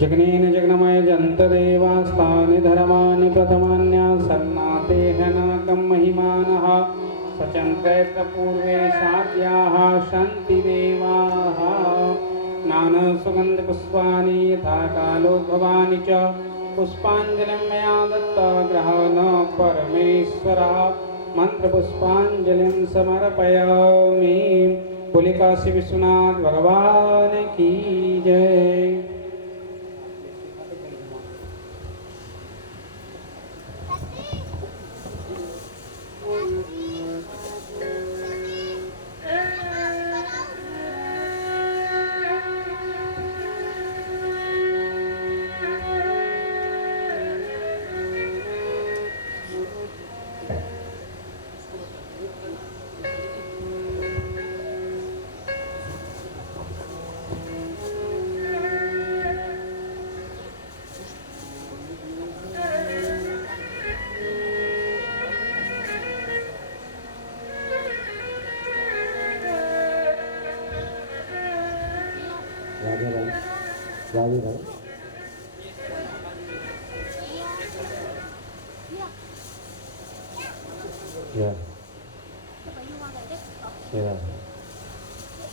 जगनेन जगन्मय जन्तदेवास्तानि धर्माणि प्रथमान्यासन्नातेहनाकं महिमानः सचन्त्रैत्रपूर्वे साध्याः सन्ति देवाः नानासुगन्धपुष्पाणि यथा कालोद्भवानि च पुष्पाञ्जलिं मया दत्ता ग्रहण परमेश्वरः मंत्रपुष्पाञ्जलिं समर्पयामि। बोले काशी विश्वनाथ भगवान की जय। Yeah. Yeah.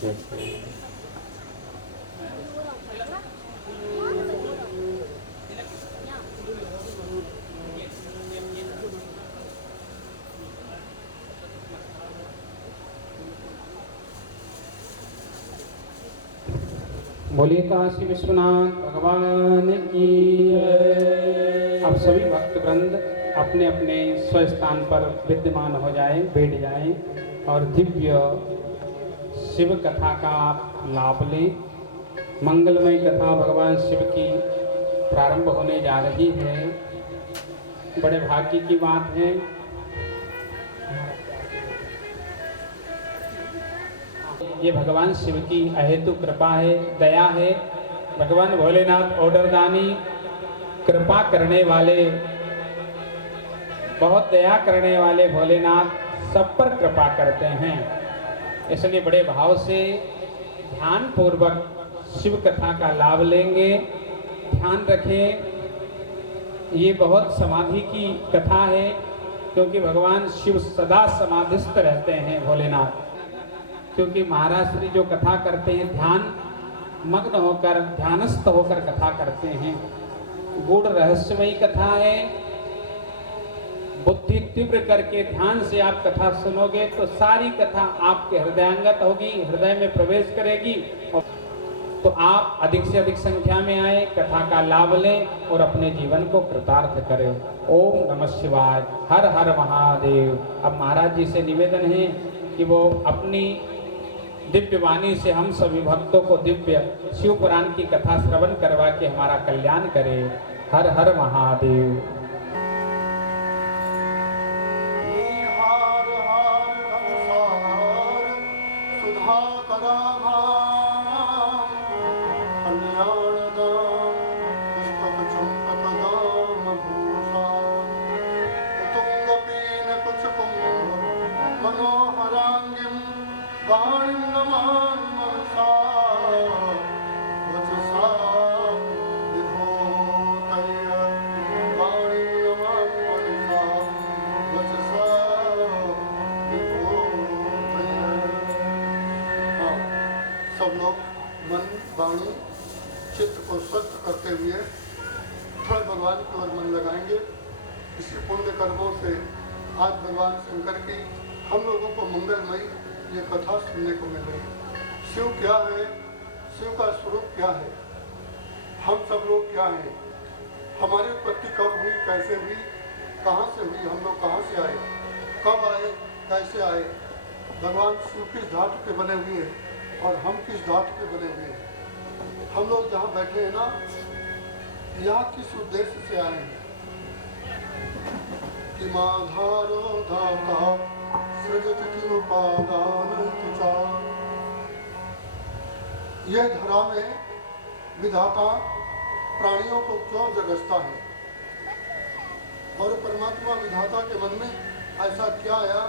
Yes. बोलिए काशी विश्वनाथ भगवान की जय। अब सभी भक्तवृंद अपने अपने स्वस्थान पर विद्यमान हो जाएं, बैठ जाएं और दिव्य शिव कथा का आप लाभ लें। मंगलमय कथा भगवान शिव की प्रारंभ होने जा रही है। बड़े भाग्य की बात है। ये भगवान शिव की अहेतु कृपा है, दया है। भगवान भोलेनाथ ऑर्डरदानी, कृपा करने वाले, बहुत दया करने वाले भोलेनाथ सब पर कृपा करते हैं। इसलिए बड़े भाव से ध्यान पूर्वक शिव कथा का लाभ लेंगे। ध्यान रखें, ये बहुत समाधि की कथा है, क्योंकि भगवान शिव सदा समाधिस्थ रहते हैं भोलेनाथ। क्योंकि महाराज श्री जो कथा करते हैं ध्यान मग्न होकर, ध्यानस्थ होकर कथा करते हैं। गूढ़ रहस्यमयी कथा है। बुद्धि तीव्र करके ध्यान से आप कथा सुनोगे तो सारी कथा आपके हृदयांगत होगी, हृदय में प्रवेश करेगी। तो आप अधिक से अधिक संख्या में आए, कथा का लाभ लें और अपने जीवन को कृतार्थ करें। ओम नमः शिवाय, हर हर महादेव। अब महाराज जी से निवेदन है कि वो अपनी दिव्य वाणी से हम सभी भक्तों को दिव्य शिव पुराण की कथा श्रवण करवा के हमारा कल्याण करे। हर हर महादेव। सब लोग मन वाणी चित्त को स्वस्थ करते हुए थोड़ा भगवान की ओर मन लगाएंगे। इसी पुण्य कर्मों से आज भगवान शंकर की हम लोगों को मंगलमयी ये कथा सुनने को मिल रही है। शिव क्या है, शिव का स्वरूप क्या है, हम सब लोग क्या हैं, हमारी उत्पत्ति कब हुई, कैसे हुई, कहाँ से हुई, हम लोग कहाँ से आए, कब आए, कैसे आए, भगवान शिव किस धातु के बने हुए हैं और हम किस धातु के बने हुए हैं। हम लोग जहाँ बैठे हैं ना, यहाँ किस उद्देश्य से आए हैं कि माधारो धाता सृजत किमुपादान तुचा। यह धरा में विधाता प्राणियों को क्यों जगसता है और परमात्मा विधाता के मन में ऐसा क्या आया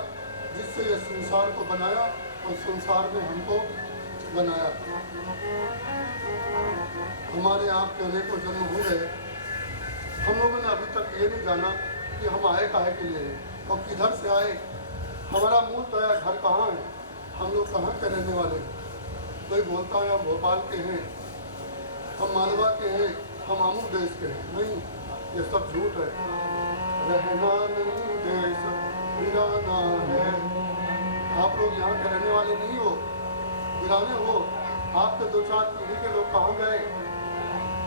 जिससे यह संसार को बनाया और संसार में हमको बनाया। हमारे यहाँ के अनेकों जन्म हो गए, हम लोगों ने अभी तक ये नहीं जाना कि हम आए काहे के लिए और किधर से आए, हमारा मूल तो घर कहाँ है, हम लोग कहाँ के रहने वाले। कोई बोलता है हम भोपाल के हैं, हम मालवा के हैं, हम अमुक देश के हैं। नहीं, ये सब झूठ है। रहना नहीं देश वीराना है। आप लोग यहाँ के रहने वाले नहीं हो, वीराने हो। आपके 2-4 पीढ़ी के लोग कहाँ गए,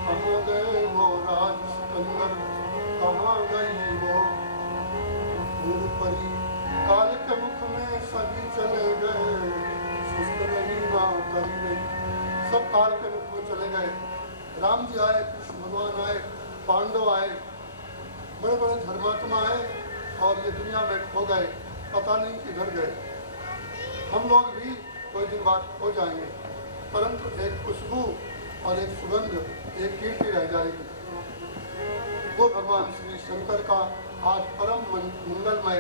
कहाँ गए वो राज सिकंदर, कहाँ गई वो परी। काल के मुख में सभी चले गए, सुस्त नहीं ना करी गई। सब काल के मुख में चले गए। राम जी आए, कृष्ण भगवान आए, पांडव आए, बड़े बड़े धर्मात्मा आए और ये दुनिया में खो गए, पता नहीं किधर गए। हम लोग भी कोई दिन बाद खो जाएंगे, परंतु एक खुशबू और एक सुगंध, एक कीर्ति रह जाएगी। वो भगवान श्री शंकर का आज परम मंगलमय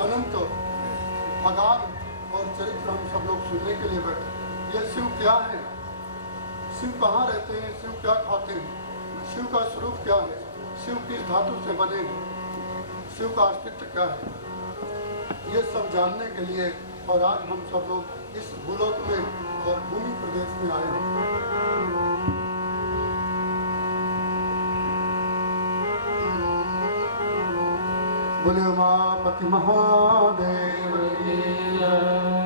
अनंत अगाध और चरित्र हम सब लोग सुनने के लिए बैठे। ये शिव क्या है, शिव कहाँ रहते हैं, शिव क्या खाते हैं, शिव का स्वरूप क्या है, शिव किस धातु से बने हैं, शिव का अस्तित्व क्या है, ये सब जानने के लिए और आज हम सब लोग इस भूलोक में और भूमि प्रदेश में आए हैं। बोले उमापति महादेव की जय।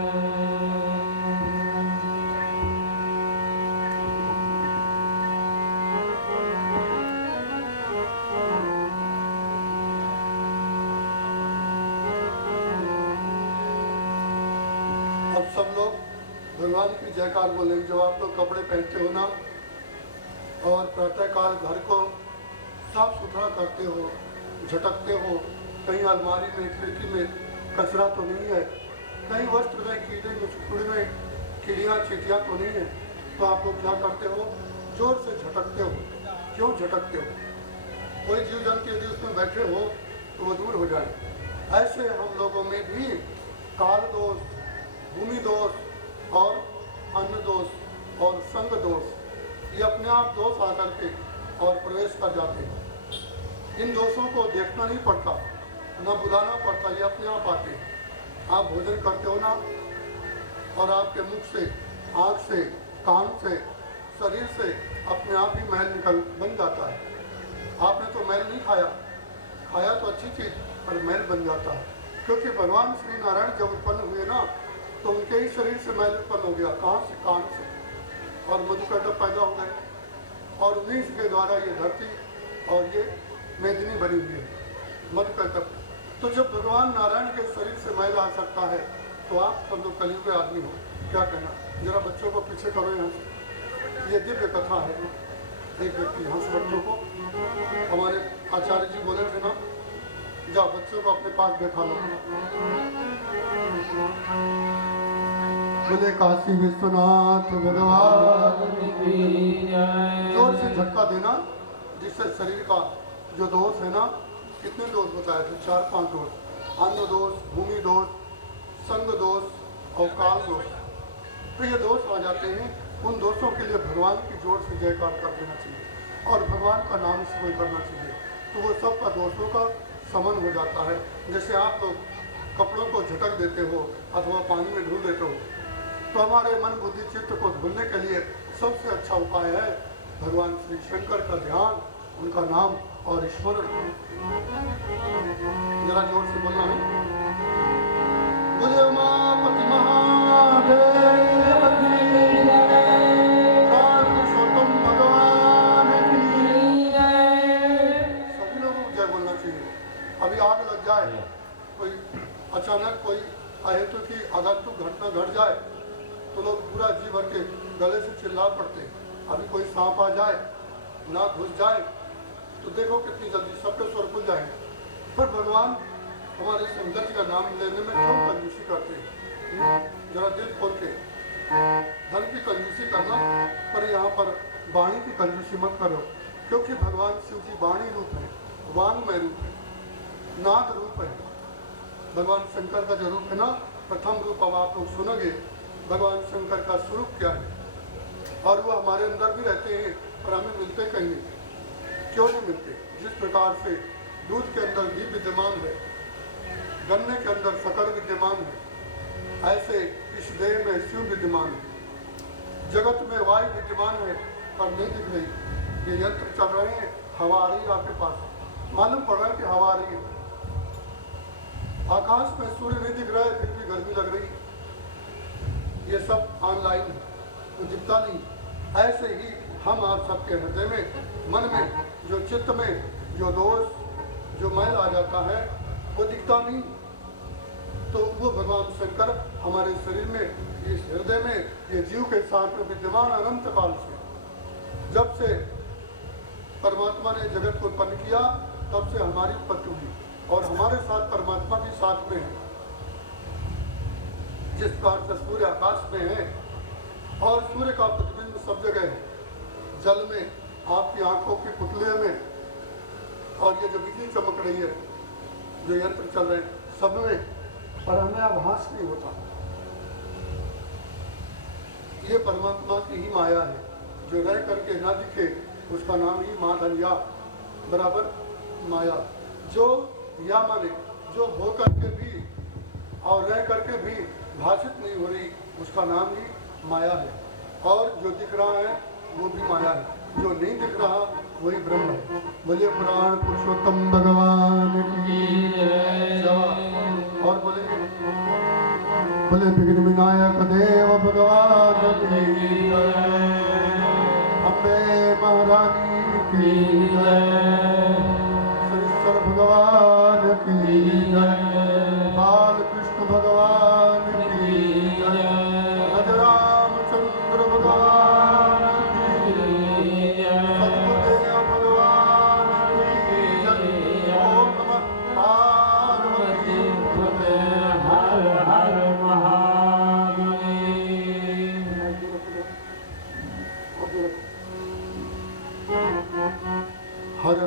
अब सब लोग भगवान की जयकार बोलेंगे। जब आप लोग कपड़े पहनते हो ना और प्रातःकाल घर को साफ सुथरा करते हो, झटकते हो, कहीं अलमारी में खिड़की में कचरा तो नहीं है, कहीं वस्त्र में कीड़े मुचकुड़े में कीड़ियाँ चीटियाँ तो नहीं है, तो आप लोग क्या करते हो, जोर से झटकते हो। क्यों झटकते हो? कोई जीव जंतु यदि उसमें बैठे हो तो वो दूर हो जाए। ऐसे हम लोगों में भी काल दोष, भूमि दोष और अन्न दोष और संग दोष, ये अपने आप दोष आकर के और प्रवेश कर जाते हैं। इन दोषों को देखना नहीं पड़ता, ना बुलाना पड़ता, ये अपने आप आते हैं। आप भोजन करते हो ना और आपके मुख से, आँख से, कान से, शरीर से अपने आप ही मैल निकल बन जाता है। आपने तो मैल नहीं खाया, खाया तो अच्छी चीज़, पर मैल बन जाता है। क्योंकि भगवान श्री नारायण जब उत्पन्न हुए ना तो उनके ही शरीर से मैल उत्पन्न हो गया, कहाँ से, कान से, और मधुकैटभ पैदा हो गए और उन्हीं के द्वारा ये धरती और ये मेदिनी बनी हुई है, मधुकैटभ। तो जब भगवान नारायण के शरीर से मैल आ सकता है तो आप सब लोग कलयुग के आदमी हो, क्या कहना। जरा बच्चों को पीछे करो यहाँ से, ये दिव्य कथा है। एक व्यक्ति यहाँ से बच्चों को, हमारे आचार्य जी बोले थे ना, जाओ बच्चों को अपने पास बैठा लो। बोले काशी विश्वनाथ भगवान की जय। जोर से झटका देना जिससे शरीर का जो दोष है ना, कितने दोष बताए थे, 4-5 दोष, अन्न दोष, भूमि दोष, संग दोष और काल दोष। तो ये दोष आ जाते हैं, उन दोषों के लिए भगवान की जोर से जयकार कर देना चाहिए और भगवान का नाम स्मरण करना चाहिए, तो वो सब का दोषों का समन हो जाता है। जैसे आप लोग कपड़ों को झटक देते हो अथवा पानी में धुल देते हो, तो हमारे मन बुद्धि चित्त को धुलने के लिए सबसे अच्छा उपाय है भगवान श्री शंकर का ध्यान, उनका नाम और स्मरण। जरा जोर से बोलना है, बोले उमापति महादेव की जय, पुरुषोत्तम भगवान की जय। सभी लोगों को जय बोलना चाहिए। अभी आग लग जाए, कोई अचानक कोई अहेतु की आगंतुक घटना घट जाए तो लोग पूरा जी भर के गले से चिल्ला पड़ते हैं। अभी कोई सांप आ जाए, ना घुस जाए तो देखो कितनी जल्दी सबके स्वर खुल जाएंगे। पर भगवान हमारे शंकर जी का नाम लेने में क्यों कंजूसी करते हैं? जरा दिल खोल के, धन की कंजूसी करना, पर यहाँ पर वाणी की कंजूसी मत करो, क्योंकि भगवान शिव जी वाणी रूप है, वांगमय रूप है, नाद रूप है। भगवान शंकर का जो रूप है ना, प्रथम रूप अब आप लोग सुनोगे भगवान शंकर का स्वरूप क्या है और वो हमारे अंदर भी रहते हैं और हमें मिलते कहीं नहीं। क्यों नहीं मिलते? जिस प्रकार से दूध के अंदर घी विद्यमान है, गन्ने के अंदर शक्कर विद्यमान है, ऐसे इस देह में शिव विद्यमान है। जगत में वायु विद्यमान है पर नहीं दिख रही। ये यंत्र चल रहे हैं, हवा आ रही है आपके पास, मालूम पड़ रहा है कि हवा आ रही है। आकाश में सूर्य नहीं दिख रहा है फिर भी गर्मी लग रही है। ये सब ऑनलाइन है, तो दिखता नहीं। ऐसे ही हम आप सबके हृदय में, मन में, जो चित्त में जो दोष, जो मैल आ जाता है वो दिखता नहीं। तो वो भगवान शंकर हमारे शरीर में, इस हृदय में, ये जीव के साथ में विद्यमान अनंत काल से, जब से परमात्मा ने जगत को उत्पन्न किया तब से हमारी उत्पत्ति हुई और हमारे साथ परमात्मा भी साथ में है। जिस प्रकार से सूर्य आकाश में है और सूर्य का प्रतिबिंब सब जगह है, जल में, आपकी आंखों के पुतले में, और ये जो बिजली चमक रही है, जो यंत्र चल रहे हैं, सब में, पर हमें आभास नहीं होता। ये परमात्मा की ही माया है, जो रह करके ना दिखे उसका नाम ही माधन्या बराबर माया। जो या माने जो हो करके भी और रह करके भी भाषित नहीं हो रही, उसका नाम ही माया है। और जो दिख रहा है वो भी माया है, जो नहीं दिख रहा वही ब्रह्म है। बोलिए पुराण पुरुषोत्तम भगवान की जय। और बोले विघ्न विनायक देव भगवान की जय। अम्बे महारानी की जय। श्रीश्वर भगवान की जय। बाल कृष्ण भगवान की जय। रामचंद्र भगवान की जय। सद्गुरुदेव भगवान की जय। ओम नमः पार्वती पते। हर हर महादेव। हर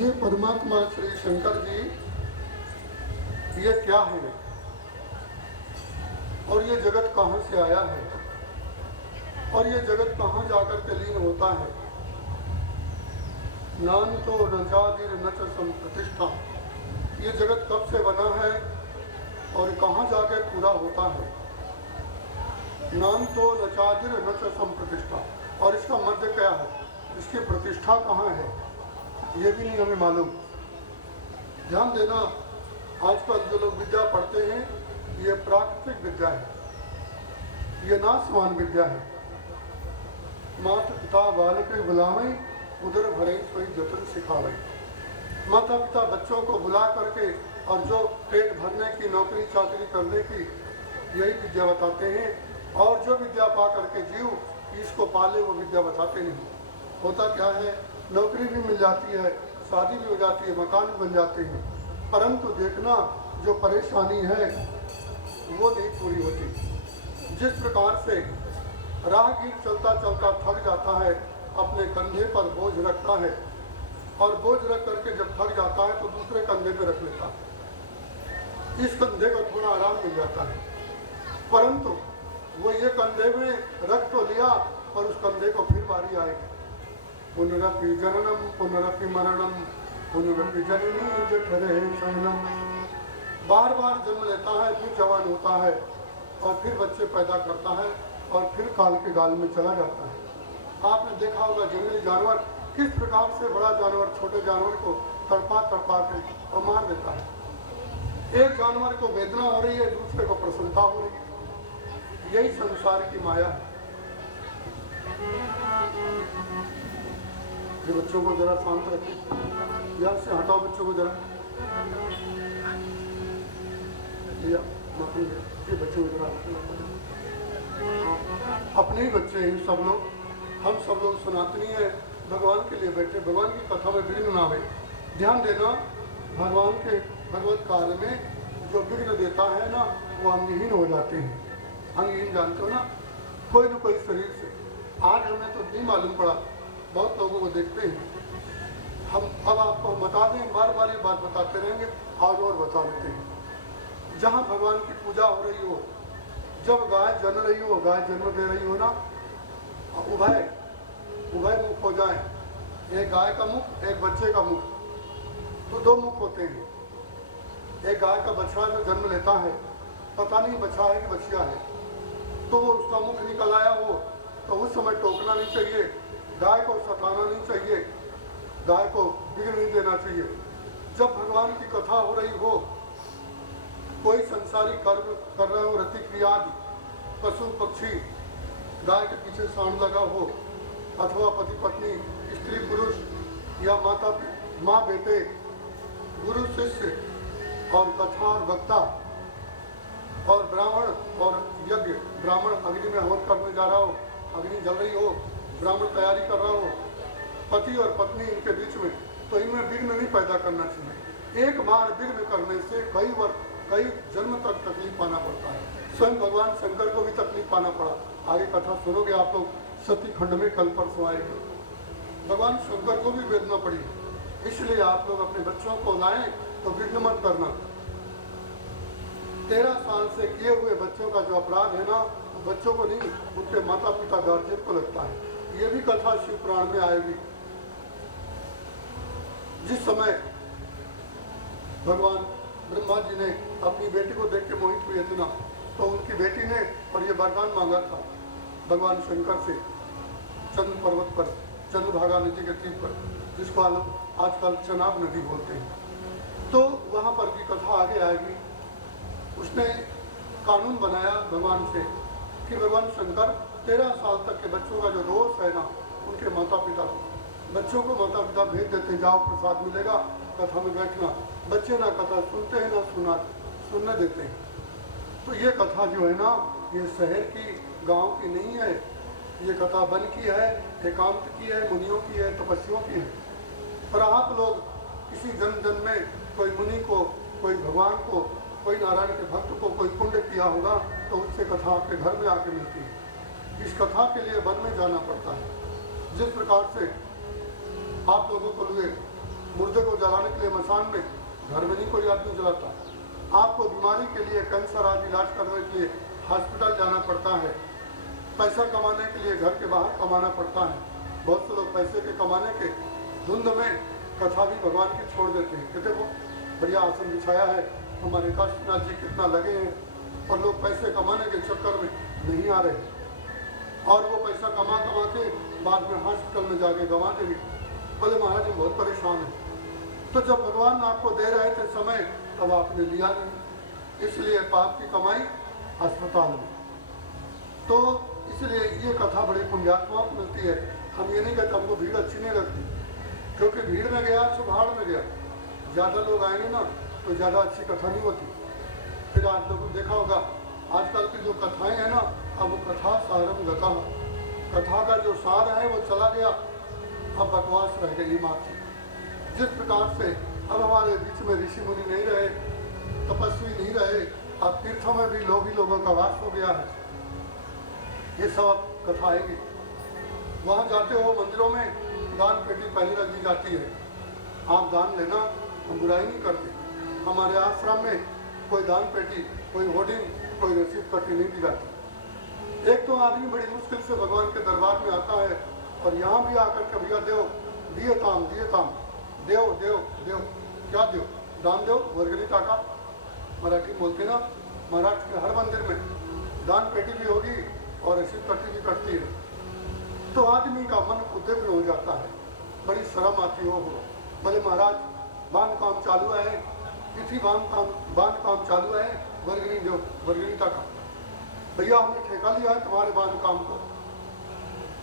ये परमात्मा श्री शंकर जी ये क्या है और ये जगत कहाँ से आया है और ये जगत कहाँ जाकर के लीन होता है। नान तो न जादिर न च संप्रतिष्ठा, ये जगत कब से बना है और कहाँ जाके पूरा होता है। नान तो न जादिर न च संप्रतिष्ठा, और इसका मध्य क्या है, इसकी प्रतिष्ठा कहाँ है ये भी नहीं हमें मालूम। ध्यान देना, आजकल जो लोग विद्या पढ़ते हैं ये प्राकृतिक विद्या है, ये नाशवान विद्या है। माता पिता बालक बुलावे उधर भरे सोई जतन सिखावे। माता पिता बच्चों को बुला करके और जो पेट भरने की नौकरी चाकरी करने की यही विद्या बताते हैं, और जो विद्या पा करके जीव इसको पाले वो विद्या बताते नहीं। होता क्या है, नौकरी भी मिल जाती है, शादी भी हो जाती है, मकान भी बन जाते हैं, परंतु देखना जो परेशानी है वो नहीं पूरी होती। जिस प्रकार से राहगीर चलता चलता थक जाता है, अपने कंधे पर बोझ रखता है और बोझ रख करके जब थक जाता है तो दूसरे कंधे पे रख लेता है, इस कंधे को थोड़ा आराम मिल जाता है, परंतु वो ये कंधे में रख तो लिया पर उस कंधे को फिर बारी आएगी। पुनरपि जननम पुनरपि मरणम पुनरपि जननी जठरे शयनम, बार बार जन्म लेता है, फिर जवान होता है और फिर बच्चे पैदा करता है और फिर काल के गाल में चला जाता है। आपने देखा होगा जंगली जानवर किस प्रकार से बड़ा जानवर छोटे जानवर को तड़पा तड़पा के और मार देता है। एक जानवर को वेदना हो रही है, दूसरे को प्रसन्नता हो रही है। यही संसार की माया है। ये बच्चों को जरा शांत रखें, या से हटाओ बच्चों को जरा, ये बच्चों को जरा, अपने ही बच्चे हैं सब लोग, हम सब लोग सनातनी है, भगवान के लिए बैठे, भगवान की कथा में विघ्न ना आवे। ध्यान देना, भगवान के भगवत कार्य में जो विघ्न देता है ना, वो अंगहीन हो जाते हैं। अंगहीन जानते हो ना, कोई न कोई शरीर से। आज हमें तो नहीं मालूम पड़ा, बहुत लोगों को देखते हैं हम। अब आपको बता दें, बार बार ये बात बताते रहेंगे, आज और बता देते हैं। जहाँ भगवान की पूजा हो रही हो, जब गाय जन्म रही हो, गाय जन्म दे रही हो ना, उभय मुख हो जाए, एक गाय का मुख, एक बच्चे का मुख, तो दो मुख होते हैं। एक गाय का बछड़ा जो जन्म लेता है, पता नहीं बछड़ा है कि बछिया है, तो वो उसका मुख निकल आया हो, तो उस समय टोकना नहीं चाहिए, गाय को सताना नहीं चाहिए, गाय को बिगड़ नहीं देना चाहिए। जब भगवान की कथा हो रही हो, कोई संसारी कर्म कर रहे हो, रति क्रिया, पशु पक्षी, गाय के पीछे सांड लगा हो, अथवा पति पत्नी, स्त्री पुरुष, या माँ बेटे, गुरु शिष्य, और कथा और वक्ता, और ब्राह्मण और यज्ञ, ब्राह्मण अग्नि में हवन करने जा रहा हो, अग्नि जल रही हो, ब्राह्मण तैयारी कर रहा हो, पति और पत्नी इनके बीच में, तो इनमें विघ्न नहीं पैदा करना चाहिए। एक बार विघ्न करने से कई जन्म तक तकलीफ पाना पड़ता है। स्वयं भगवान शंकर को भी तकलीफ पाना पड़ा। आगे कथा सुनोगे आप लोग, सती खंड में कल परसों आएगी। भगवान शंकर को भी वेदना पड़ी, इसलिए आप लोग अपने बच्चों को लाएं तो विघ्न मत करना। 13 साल से किए हुए बच्चों का जो अपराध है ना, बच्चों को नहीं, उनके माता पिता गार्जियन को लगता है। ये भी कथा शिव पुराण में आएगी। जिस समय भगवान ब्रह्मा जी ने अपनी बेटी को देख के मोहित हुए थे ना, तो उनकी बेटी ने और ये वरदान मांगा था भगवान शंकर से, चंद्र पर्वत पर, चंद्रभागा नदी के तीर पर, जिसको आजकल चनाब नदी बोलते हैं। तो वहाँ पर की कथा आगे आएगी। उसने कानून बनाया भगवान से कि भगवान शंकर 13 साल तक के बच्चों का जो दोष है ना, उनके माता पिता, बच्चों को माता पिता भेज देते, जाओ प्रसाद मिलेगा, कथा में बैठना। बच्चे ना कथा सुनते हैं ना सुनने देते हैं। तो ये कथा जो है ना, ये शहर की, गांव की नहीं है, ये कथा वन की है, एकांत की है, मुनियों की है, तपस्वियों की है। पर आप लोग किसी जन में कोई मुनि को, कोई भगवान को, कोई नारायण के भक्त को कोई पुण्य किया होगा, तो उससे कथा आपके घर में आके मिलती है। इस कथा के लिए वन में जाना पड़ता है। जिस प्रकार से आप लोगों को लिए मुर्दे को जलाने के लिए मसान में, घर में नहीं कोई आदमी जलाता। आपको बीमारी के लिए, कैंसर आदि इलाज करने के लिए हॉस्पिटल जाना पड़ता है। पैसा कमाने के लिए घर के बाहर कमाना पड़ता है। बहुत से लोग पैसे के कमाने के धुंध में कथा भी भगवान की छोड़ देते हैं। कहते वो बढ़िया आसन बिछाया है, हमारे काशीनाथ जी कितना लगे हैं, और लोग पैसे कमाने के चक्कर में नहीं आ रहे, और वो पैसा कमा के बाद में हॉस्पिटल में जाके गंवा देंगे। बोले महाराज जी बहुत परेशान है। तो जब भगवान आपको दे रहे थे समय, तब आपने लिया नहीं, इसलिए पाप की कमाई अस्पताल में। तो इसलिए ये कथा बड़ी पुण्यात्मा को मिलती है। हम ये नहीं कहते हमको भीड़ अच्छी नहीं लगती, क्योंकि भीड़ में गया तो भाड़ में गया। ज़्यादा लोग आएंगे ना, तो ज़्यादा अच्छी कथा नहीं होती। फिर आप लोगों ने देखा होगा आजकल की जो कथाएं हैं ना, अब वो कथा सारम गता, कथा का जो सार है वो चला गया, अब बकवास रह गई मात्र। जिस प्रकार से अब हमारे बीच में ऋषि मुनि नहीं रहे, तपस्वी नहीं रहे, अब तीर्थों में भी लोगों का वास हो गया है। ये सब कथा आएगी। वहाँ जाते हो मंदिरों में, दान पेटी पहले रख दी जाती है, आप दान लेना, हम बुराई नहीं करते। हमारे आश्रम में कोई दान पेटी, कोई होर्डिंग, कोई रसीद पट्टी नहीं दी जाती। एक तो आदमी बड़ी मुश्किल से भगवान के दरबार में आता है, और यहाँ भी आकर के भैया देव, दिए ताम, देव देव देव, क्या देव, दान देव, वर्गनी टाका, मराठी बोलते ना। महाराष्ट्र के हर मंदिर में दान पेटी भी होगी और रसीद पट्टी भी कटती है। तो आदमी का मन उद्विग्न हो जाता है, बड़ी शर्म आती हो। बोले महाराज बांध काम चालू है, तिथि बांध काम चालू है, वर्गनी देव, वर्गनी टाका। भैया हमने ठेका लिया है तुम्हारे बांध काम को।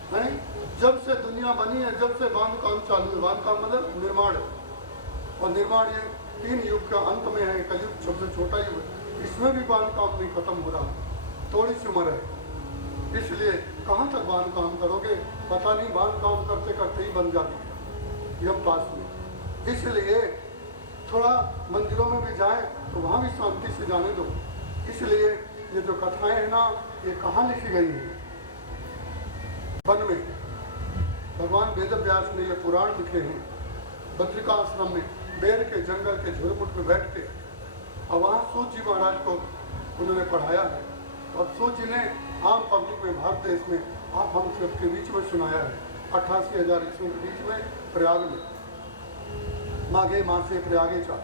नहीं, जब से दुनिया बनी है, जब से बांध काम चालू है, बांध काम मतलब निर्माण, और निर्माण ये 3 युग का अंत में है, कलयुग सबसे छोटा युग है, इसमें भी बांध काम नहीं खत्म हो रहा, थोड़ी सी उम्र है। इसलिए कहाँ तक बांध काम करोगे, पता नहीं, बांध काम करते करते ही बन जाती है यम पास में। इसलिए थोड़ा मंदिरों में भी जाएं तो वहाँ भी शांति से जाने दो। इसलिए ये जो कथाएं हैं ना, ये कहाँ लिखी गई है? वन में भगवान वेद व्यास ने ये पुराण लिखे हैं, बद्रिकाश्रम में बेर के जंगल के झुरमुट में बैठ के, और वहाँ सूत जी महाराज को उन्होंने पढ़ाया है। और सूत जी ने आम पब्लिक में, भारत देश में, आप हम सबके बीच में सुनाया है। 88,000 ईस्वी के बीच में प्रयाग में, माघे मासे प्रयागे चा,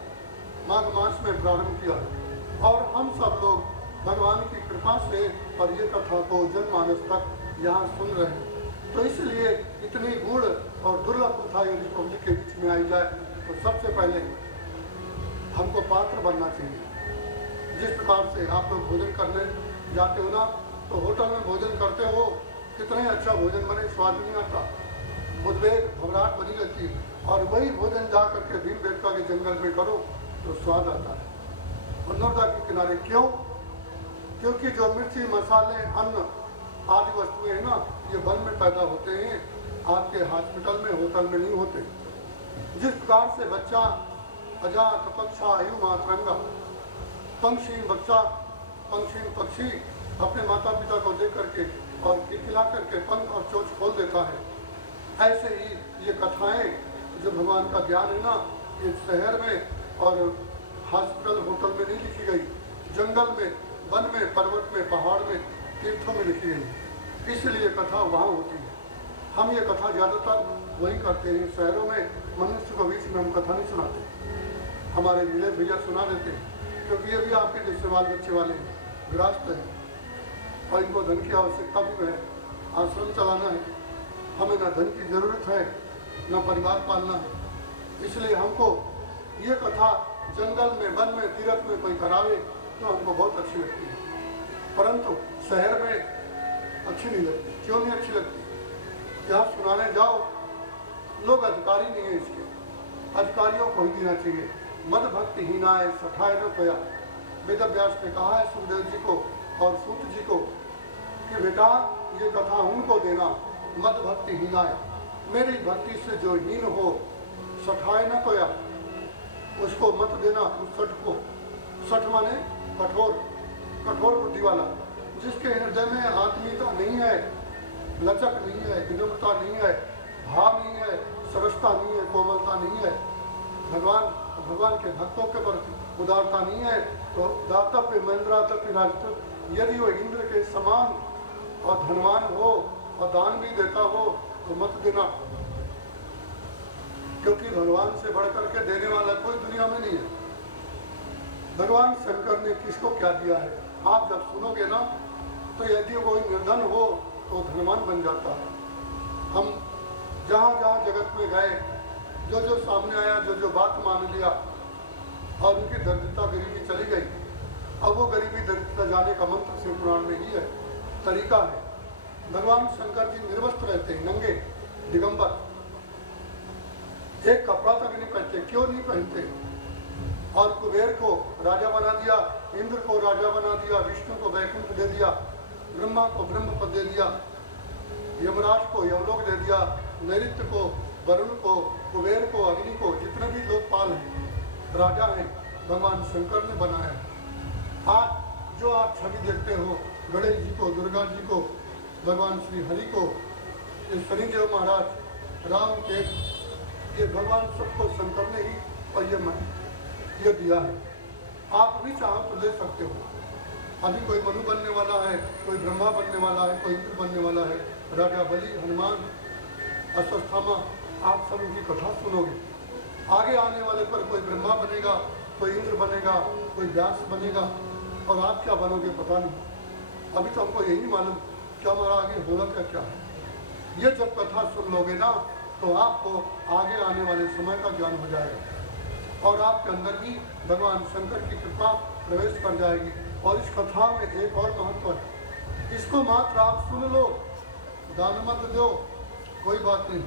माघ मास में प्रारंभ किया है। और हम सब लोग भगवान की कृपा से और ये कथा को जनमानस तक यहाँ सुन रहे हैं। तो इसलिए इतनी गूढ़ और दुर्लभ कथा यदि पब्लिक के बीच में आई जाए तो सबसे पहले हमको पात्र बनना चाहिए। जिस प्रकार से आप लोग भोजन करने जाते हो ना, तो होटल में भोजन करते हो, कितने अच्छा भोजन बने, स्वाद नहीं आता, उद्वेग घबराहट बनी रहती है। और वही भोजन जा करके भीमबेटका के जंगल में करो तो स्वाद आता है। और नर्मदा के किनारे क्यों? क्योंकि जो मिर्ची, मसाले, अन्न आदि वस्तुएं हैं ना, ये वन में पैदा होते हैं, आपके हॉस्पिटल में, होटल में नहीं होते। जिस प्रकार से बच्चा अजात पक्षा आयु मातरंगा, पंक्षी बच्चा, पंक्षी पक्षी अपने माता पिता को देख करके और खिला करके पंख और चोंच खोल देता है, ऐसे ही ये कथाएं जो भगवान का ज्ञान है ना, ये शहर में और हॉस्पिटल होटल में नहीं लिखी गई, जंगल में, वन में, पर्वत में, पहाड़ में, तीर्थों में लिखी गई। इसलिए कथा वहाँ होती है। हम ये कथा ज़्यादातर वही करते हैं, शहरों में मनुष्य को बीच में हम कथा नहीं सुनाते। हमारे जिले भैया सुना देते हैं, क्योंकि ये भी आपके जैसे बाल बच्चे वाले हैं, गृहस्थ हैं, और इनको धन की आवश्यकता भी है, आश्रम चलाना है, हमें ना धन की ज़रूरत है, ना परिवार पालना है। इसलिए हमको ये कथा जंगल में, वन में, तीर्थ में कोई करावे तो हमको बहुत अच्छी लगती है, परंतु शहर में अच्छी नहीं लगती। क्यों नहीं अच्छी लगती? जहाँ सुनाने जाओ लोग अधिकारी नहीं है इसके, अधिकारियों को ही देना चाहिए। मद भक्ति हीनाय सठाय न पया, वेद व्यास ने कहा है सुखदेव जी को और सूत जी को कि बेटा ये कथा उनको देना, मद भक्ति हीनाय, मेरी भक्ति से जो हीन हो, सठाय न पया, उसको मत देना। उस सठ को, सठ माने कठोर, कठोर बुद्धि वाला, जिसके हृदय में आत्मीयता नहीं है, लचक नहीं है, विनम्रता नहीं है, भाव नहीं है, सरसता नहीं है, कोमलता नहीं है, भगवान के भक्तों के प्रति उदारता नहीं है, तो दातव्य महेंद्रातव्य राजत्व, यदि वो इंद्र के समान और धनवान हो और दान भी देता हो तो मत देना, क्योंकि भगवान से बढ़कर के देने वाला कोई दुनिया में नहीं है। भगवान शंकर ने किसको क्या दिया है आप जब सुनोगे ना, तो यदि कोई निर्धन हो तो धनवान बन जाता है। हम जहाँ जहाँ जगत में गए, जो जो सामने आया, जो जो बात मान लिया और उनकी दरिद्रता गरीबी चली गई। अब वो गरीबी दरिद्रता जाने का मंत्र शिव पुराण में ही है, तरीका है। भगवान शंकर जी निर्वस्त्र रहते हैं, नंगे, दिगंबर, एक कपड़ा तक नहीं पहनते। क्यों नहीं पहनते? और कुबेर को राजा बना दिया, इंद्र को राजा बना दिया, विष्णु को वैकुंठ दे दिया, ब्रह्मा को ब्रह्म पद दे दिया, यमराज को यमलोक दे दिया, नैऋत्य को, वरुण को, कुबेर को, अग्नि को, जितने भी लोकपाल हैं, राजा हैं, भगवान शंकर ने बनाया है। आज जो आप छवि देखते हो, गणेश जी को, दुर्गा जी को, भगवान श्री हरि को, शनिदेव महाराज, राम के, ये भगवान सबको शंकर ने ही और ये दिया है। आप भी चाहो तो ले सकते हो। अभी कोई मनु बनने वाला है, कोई ब्रह्मा बनने वाला है, कोई इंद्र बनने वाला है, राजा बलि, हनुमान, अश्वत्थामा, आप सब उनकी कथा सुनोगे। आगे आने वाले पर कोई ब्रह्मा बनेगा, कोई इंद्र बनेगा, कोई व्यास बनेगा, और आप क्या बनोगे पता नहीं। अभी तो हमको यही मालूम कि हमारा आगे होगा क्या है। ये जब कथा सुन लोगे ना, तो आपको आगे आने वाले समय का ज्ञान हो जाएगा और आपके अंदर भी भगवान शंकर की कृपा प्रवेश कर जाएगी। और इस कथा में एक और महत्व है, इसको मात्र आप सुन लो, दान मत दो, कोई बात नहीं,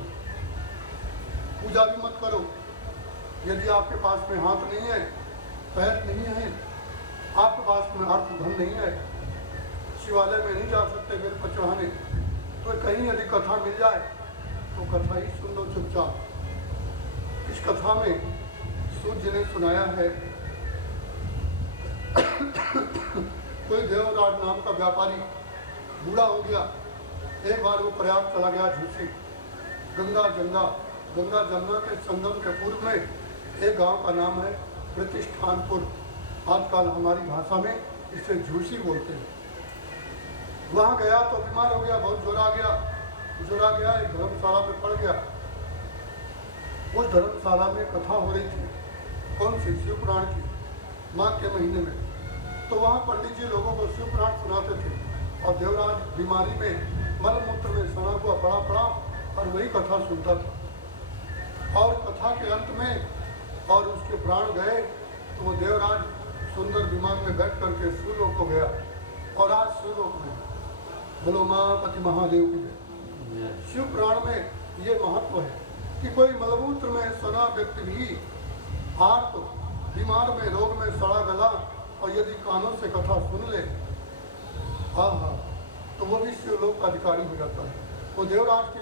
पूजा भी मत करो। यदि आपके पास में हाथ नहीं है, पैर नहीं है, आपके पास में अर्थ धन नहीं है, शिवालय में नहीं जा सकते बेल पर चढ़ाने, तो कहीं यदि कथा मिल जाए तो कथा ही सुन लो चुपचाप। इस कथा में सूत जी ने सुनाया है कोई देवराज नाम का व्यापारी बूढ़ा हो गया। एक बार वो प्रयाग चला गया झूसी। गंगा जमुना के संगम के पूर्व में एक गांव का नाम है प्रतिष्ठानपुर। आजकल हमारी भाषा में इसे झूसी बोलते हैं। वहाँ गया तो बीमार हो गया, बहुत जोर आ गया, एक धर्मशाला में पड़ गया। उस धर्मशाला में कथा हो रही थी, कौन सी? शिव पुराण की, माघ के महीने में। तो वहाँ पंडित जी लोगों को शिव पुराण सुनाते थे और देवराज बीमारी में मल मूत्र में सड़ा हुआ पड़ा और वही कथा सुनता था। और कथा के अंत में और उसके प्राण गए तो वो देवराज सुंदर विमान में बैठ करके शिवलोक को गया। और आज शिवलोक में बोलो माँ पति महादेव की जय। शिव पुराण में ये महत्व है कि कोई मलमूत्र में सना व्यक्ति भी आर्त बीमार में रोग में सड़ा गला और यदि कानों से कथा सुन ले हाँ तो वो भी शिवलोक का अधिकारी हो जाता है। वो देवराज की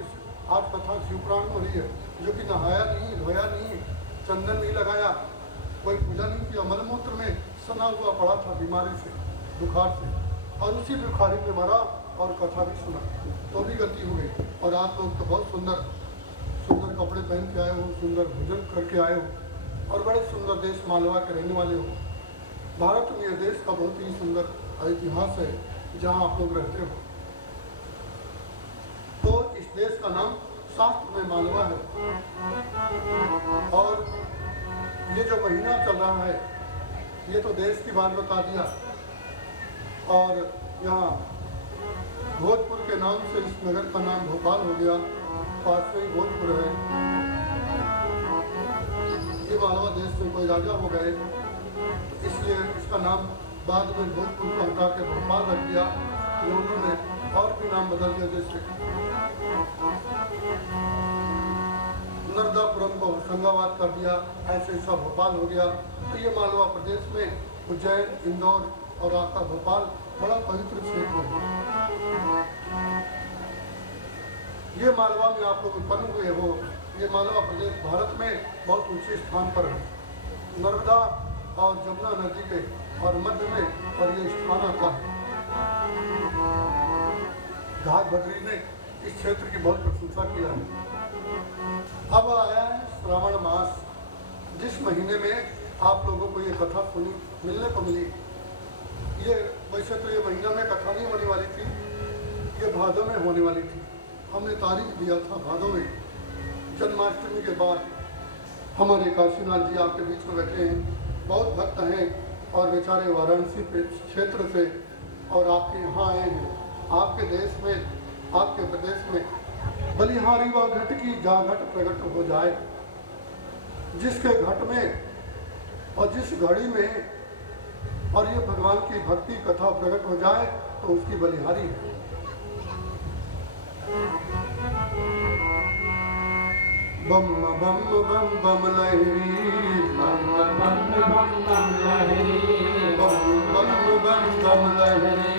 आज कथा शिव पुराण में हो रही है, जो कि नहाया नहीं, धोया नहीं, चंदन नहीं लगाया, कोई पूजा नहीं किया, मलमूत्र में सना हुआ पड़ा था बीमारी से, बुखार से, और उसी बुखारी में मरा और कथा भी सुना तो भी गति हो गई। और आप लोग तो बहुत सुंदर कपड़े पहन के आए हो, सुंदर भोजन करके आए हो और बड़े सुंदर देश मालवा के रहने वाले हो। भारत में यह देश का बहुत ही सुंदर इतिहास है जहाँ आप लोग रहते हो। तो इस देश का नाम शास्त्र में मालवा है। और ये जो महीना चल रहा है ये तो देश की बात बता दिया। और यहाँ भोजपुर के नाम से इस नगर का नाम भोपाल हो गया, पास में ही भोजपुर है। ये मालवा देश में कोई राजा हो गए तो इसलिए इसका नाम बाद में भोजपुर को हटा के भोपाल रख दिया। उन्होंने और भी नाम बदल दिया, जैसे नर्मदापुरम को होशंगाबाद कर दिया, ऐसे सब भोपाल हो गया। तो ये मालवा प्रदेश में उज्जैन, इंदौर और आपका भोपाल बड़ा पवित्र क्षेत्र है। ये मालवा में आप लोग उत्पन्न हुए हो। ये मालवा प्रदेश भारत में बहुत ऊंचे स्थान पर है, नर्मदा और जमुना नदी के और मध्य में, और ये स्थान आता है। घाट बद्री ने इस क्षेत्र की बहुत प्रशंसा किया है। अब आया है श्रावण मास, जिस महीने में आप लोगों को ये कथा मिलने को मिली। ये वैसे तो ये महीना में कथा नहीं होने वाली थी, ये भादों में होने वाली थी। हमने तारीख दिया था भादों में, जन्माष्टमी के बाद। हमारे काशीनाथ जी आपके बीच में बैठे हैं, बहुत भक्त हैं और बेचारे वाराणसी क्षेत्र से और आपके यहाँ आए हैं। आपके देश में, आपके प्रदेश में बलिहारी व घट की जा घट प्रकट हो जाए। जिसके घट में और जिस घड़ी में और ये भगवान की भक्ति कथा प्रकट हो जाए तो उसकी बलिहारी है। बम बम बम बम लहरी, बम बम बम बम लहरी, बम बम बम बम लहरी, बम बम बम बम लहरी।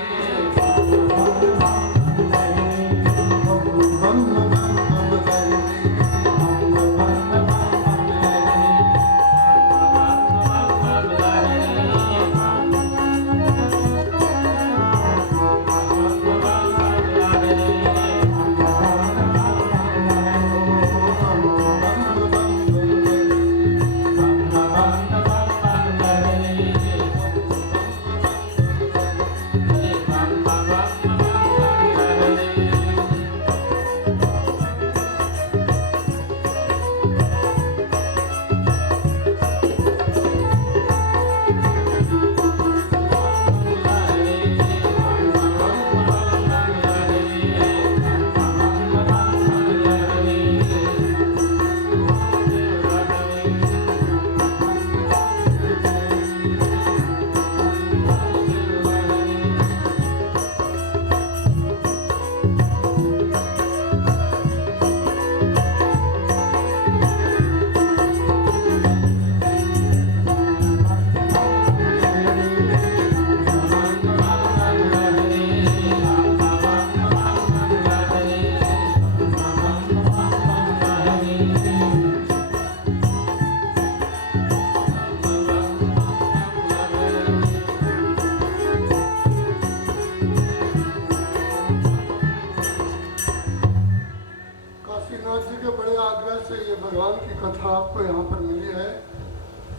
सबको यहाँ पर मिली है,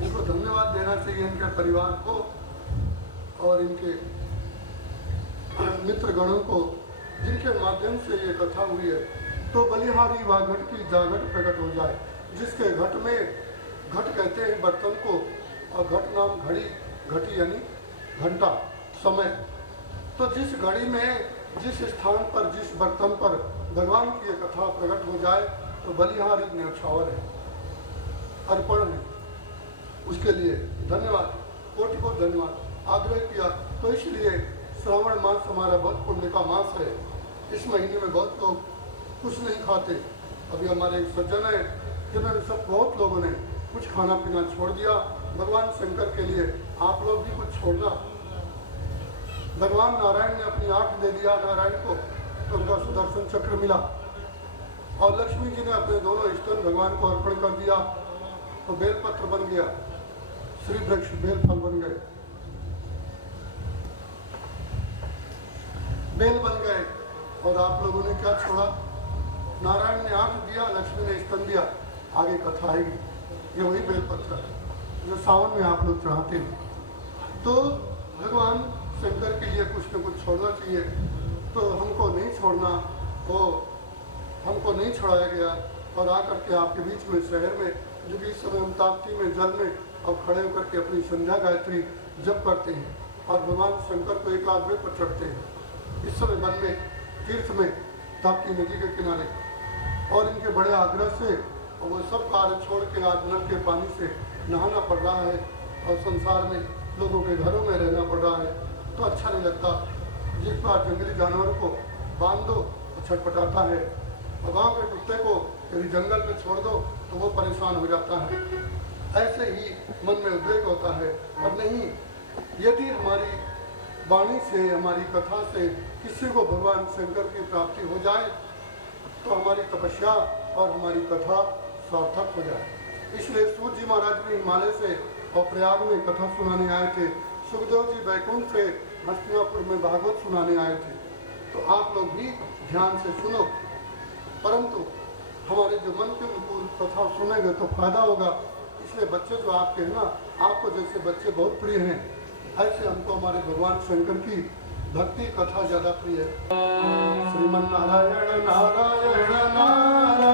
इनको धन्यवाद देना चाहिए, इनके परिवार को और इनके मित्रगणों को, जिनके माध्यम से ये कथा हुई है। तो बलिहारी व घट की जागट प्रकट हो जाए, जिसके घट में, घट कहते हैं बर्तन को, और घट नाम घड़ी, घटी यानी घंटा, समय। तो जिस घड़ी में, जिस स्थान पर, जिस बर्तन पर भगवान की ये कथा प्रकट हो जाए, तो बलिहारी न्यौछावर है, अर्पण है, उसके लिए धन्यवाद, कोटि को धन्यवाद आग्रह किया। तो इसलिए श्रावण मास हमारा बहुत पुण्य का मास है। इस महीने में बहुत लोग कुछ नहीं खाते। अभी हमारे एक सज्जन है जिन्होंने बहुत लोगों ने कुछ खाना पीना छोड़ दिया भगवान शंकर के लिए। आप लोग भी कुछ छोड़ना। भगवान नारायण ने अपनी आंख दे दिया नारायण को, तो उनका सुदर्शन चक्र मिला, और लक्ष्मी जी ने अपने दोनों स्तन भगवान को अर्पण कर दिया, तो बेलपत्र बन गया, श्री वृक्ष बेल फल बन गए, बेल बन गए। और आप लोगों ने क्या छोड़ा? नारायण ने आंख दिया, लक्ष्मी ने स्तन दिया। आगे कथा आएगी, ये वही बेलपत्र है जो सावन में आप लोग चढ़ाते हैं। तो भगवान शंकर के लिए कुछ न कुछ छोड़ना चाहिए, तो हमको नहीं छोड़ना, वो हमको नहीं छोड़ाया गया। और आकर के आपके बीच में शहर में, जो कि इस समय हम ताप्ती में जल में और खड़े होकर के अपनी संध्या गायत्री जप करते हैं और भगवान शंकर को एकाग्र पर चढ़ते हैं। इस समय मन में तीर्थ में ताप्ती नदी के किनारे, और इनके बड़े आग्रह से, और वो सब कार्य छोड़ के आज नल के पानी से नहाना पड़ रहा है, और संसार में लोगों के घरों में रहना पड़ रहा है, तो अच्छा नहीं लगता। जिस बार जंगली जानवर को बांध दो तो छटपटाता है, और गाँव के कुत्ते को यदि जंगल में छोड़ दो तो वो परेशान हो जाता है। ऐसे ही मन में उद्वेग होता है। और नहीं, यदि हमारी वाणी से, हमारी कथा से किसी को भगवान शंकर की प्राप्ति हो जाए, तो हमारी तपस्या और हमारी कथा सार्थक हो जाए। इसलिए सूत जी महाराज भी हिमालय से और प्रयाग में कथा सुनाने आए थे। सुखदेव जी बैकुंठ से हस्तिनापुर में भागवत सुनाने आए थे। तो आप लोग भी ध्यान से सुनो, परंतु हमारे जो मन के अनुकूल कथा सुनेंगे तो फायदा होगा। इसलिए बच्चे जो आपके हैं ना, आपको जैसे बच्चे बहुत प्रिय हैं, ऐसे हमको हमारे भगवान शंकर की भक्ति कथा ज़्यादा प्रिय है। श्रीमन नारायण नारायण नारायण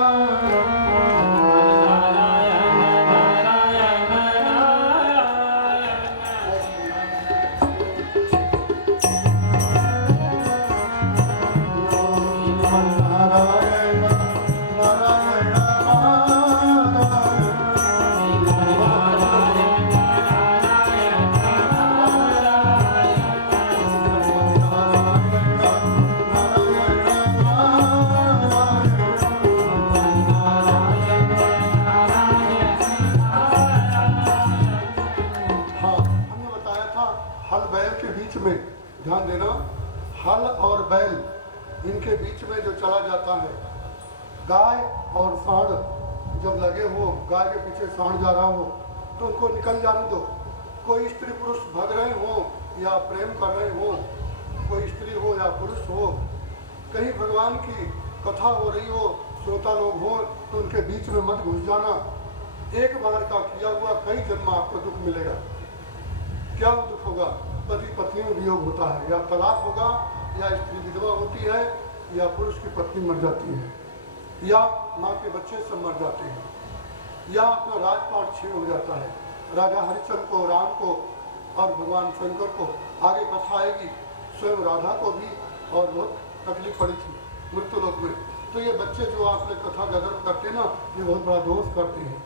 ध्यान देना, हल और बैल इनके बीच में जो चला जाता है, गाय और सांड जब लगे हो, गाय के पीछे सांड जा रहा हो, तो उनको निकल जाने दो। कोई स्त्री पुरुष भाग रहे हो या प्रेम कर रहे हो, कोई स्त्री हो या पुरुष हो, कहीं भगवान की कथा हो रही हो, श्रोता लोग हो, तो उनके बीच में मत घुस जाना। एक बार का किया हुआ कई जन्म आपको दुख मिलेगा। क्या दुख होगा? पति पत्नी में वियोग होता है, या तलाक होगा, या स्त्री विधवा होती है, या पुरुष की पत्नी मर जाती है, या माँ के बच्चे सब मर जाते हैं, या अपना राजपाट छीन हो जाता है। राजा हरिश्चंद्र को, राम को और भगवान शंकर को, आगे कथा आएगी, स्वयं राधा को भी और बहुत तकलीफ पड़ी थी मृत्युलोक में। तो ये बच्चे जो आपने कथा गदर करते ना, ये बहुत बड़ा दोष करते हैं,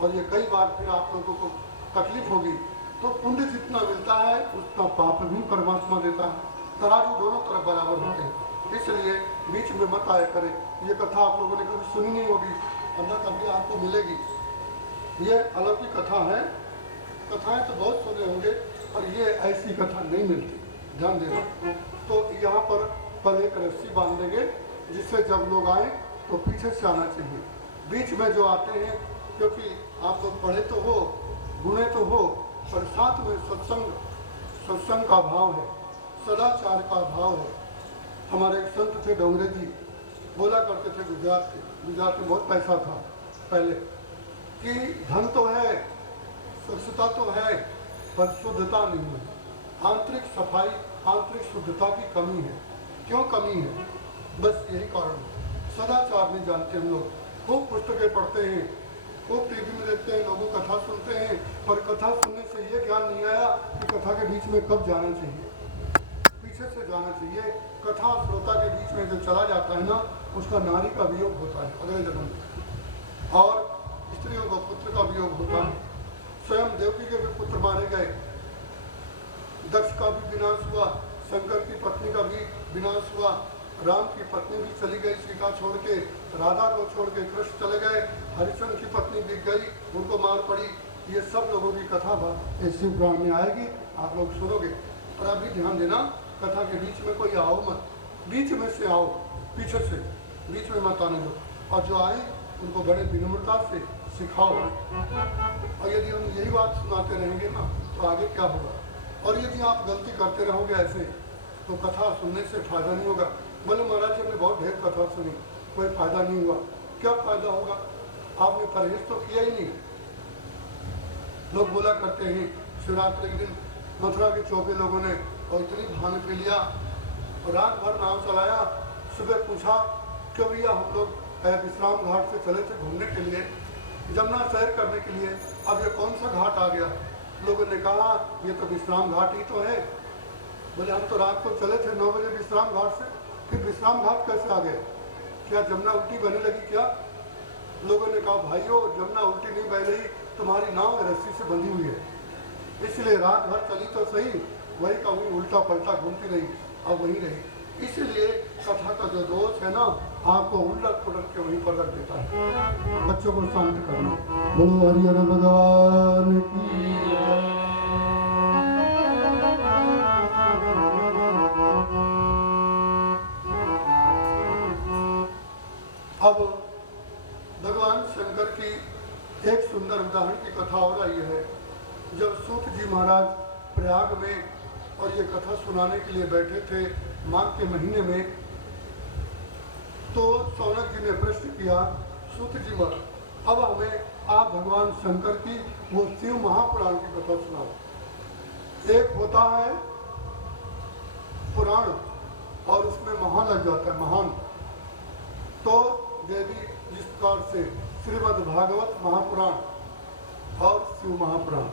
और ये कई बार फिर आप लोगों को तकलीफ होगी। तो पुण्य जितना मिलता है उतना पाप भी परमात्मा देता है। तराजू दोनों तरफ बराबर होते हैं, इसलिए बीच में मत आया करें। ये कथा आप लोगों ने कभी सुनी नहीं होगी, और न कभी आपको मिलेगी। ये अलौकिक कथा है। कथाएं तो बहुत सुने होंगे, पर ये ऐसी कथा नहीं मिलती, ध्यान देना। तो यहाँ पर पल एक रस्सी बांध देंगे, जिससे जब लोग आए तो पीछे से आना चाहिए। बीच में जो आते हैं, क्योंकि आप लोग पढ़े तो हो, गुणे तो हो, पर साथ में सत्संग का भाव है, सदाचार का भाव है। हमारे एक संत थे डोंगरे जी, बोला करते थे गुजरात में बहुत पैसा था पहले, कि धन तो है, स्वच्छता तो है, पर शुद्धता नहीं है। आंतरिक सफाई, आंतरिक शुद्धता की कमी है। क्यों कमी है? बस यही कारण है, सदाचार नहीं जानते हम लोग। खूब पुस्तकें पढ़ते हैं, खूब टीवी में देखते हैं, लोगों कथा सुनते हैं, पर कथा सुनने से ये ज्ञान नहीं आया कि कथा के बीच में कब जाना चाहिए, पीछे से जाना चाहिए। कथा श्रोता के बीच में जो चला जाता है ना, उसका नारी का वियोग होता है अगले जन्म में, और स्त्रियों का पुत्र का वियोग होता है। स्वयं देवकी के भी पुत्र मारे गए, दक्ष का भी विनाश हुआ, शंकर की पत्नी का भी विनाश हुआ, राम की पत्नी भी चली गई सीता छोड़ के, राधा को छोड़ के कृष्ण चले गए, हरिश्चंद्र की पत्नी बिक गई, उनको मार पड़ी। ये सब लोगों की कथा इसी पुराण में आएगी, आप लोग सुनोगे। और अभी ध्यान देना, कथा के बीच में कोई आओ मत, बीच में से आओ, पीछे से, बीच में मत आने दो। और जो आए उनको बड़े विनम्रता से सिखाओ। और यदि हम यही बात सुनाते रहेंगे ना, तो आगे क्या होगा? और यदि आप गलती करते रहोगे ऐसे, तो कथा सुनने से फायदा नहीं होगा। बोले महाराज जी, हमने बहुत ढेर कथा सुनी, कोई फायदा नहीं हुआ। क्या फायदा होगा? आपने परहेज तो किया ही नहीं। लोग बोला करते हैं शिवरात्रि के दिन मथुरा के चौके लोगों ने और इतनी भान पी लिया और रात भर नाव चलाया। सुबह पूछा क्यों भैया, हम लोग विश्राम घाट से चले थे घूमने के लिए, जमुना सैर करने के लिए, अब ये कौन सा घाट आ गया? लोगों ने कहा ये तो विश्राम घाट ही तो है। बोले हम तो रात को चले थे 9 बजे विश्राम घाट से, फिर विश्राम घाट कैसे आ गए? क्या जमुना उल्टी बहने लगी क्या? लोगों ने कहा भाइयों, जमुना उल्टी नहीं बह रही, तुम्हारी नाव रस्सी से बंधी हुई है, इसलिए रात भर चली तो सही, वही का वही उल्टा पलटा घूमती रही और वहीं रही। इसलिए कथा का जो दोष है ना, आपको उलट पुलट के वहीं पर रख देता है। बच्चों को शांत करना। बोलो हरिहर भगवान की। अब भगवान शंकर की एक सुंदर उदाहरण की कथा और आई है। जब सूत जी महाराज प्रयाग में और ये कथा सुनाने के लिए बैठे थे माघ के महीने में, तो सौनक जी ने प्रश्न किया, सूत जी महाराज, अब हमें आप भगवान शंकर की वो शिव महापुराण की कथा सुनाओ। एक होता है पुराण और उसमें महान लग जाता है, महान। तो देवी जिस प्रकार से श्रीमद् भागवत महापुराण और शिव महापुराण,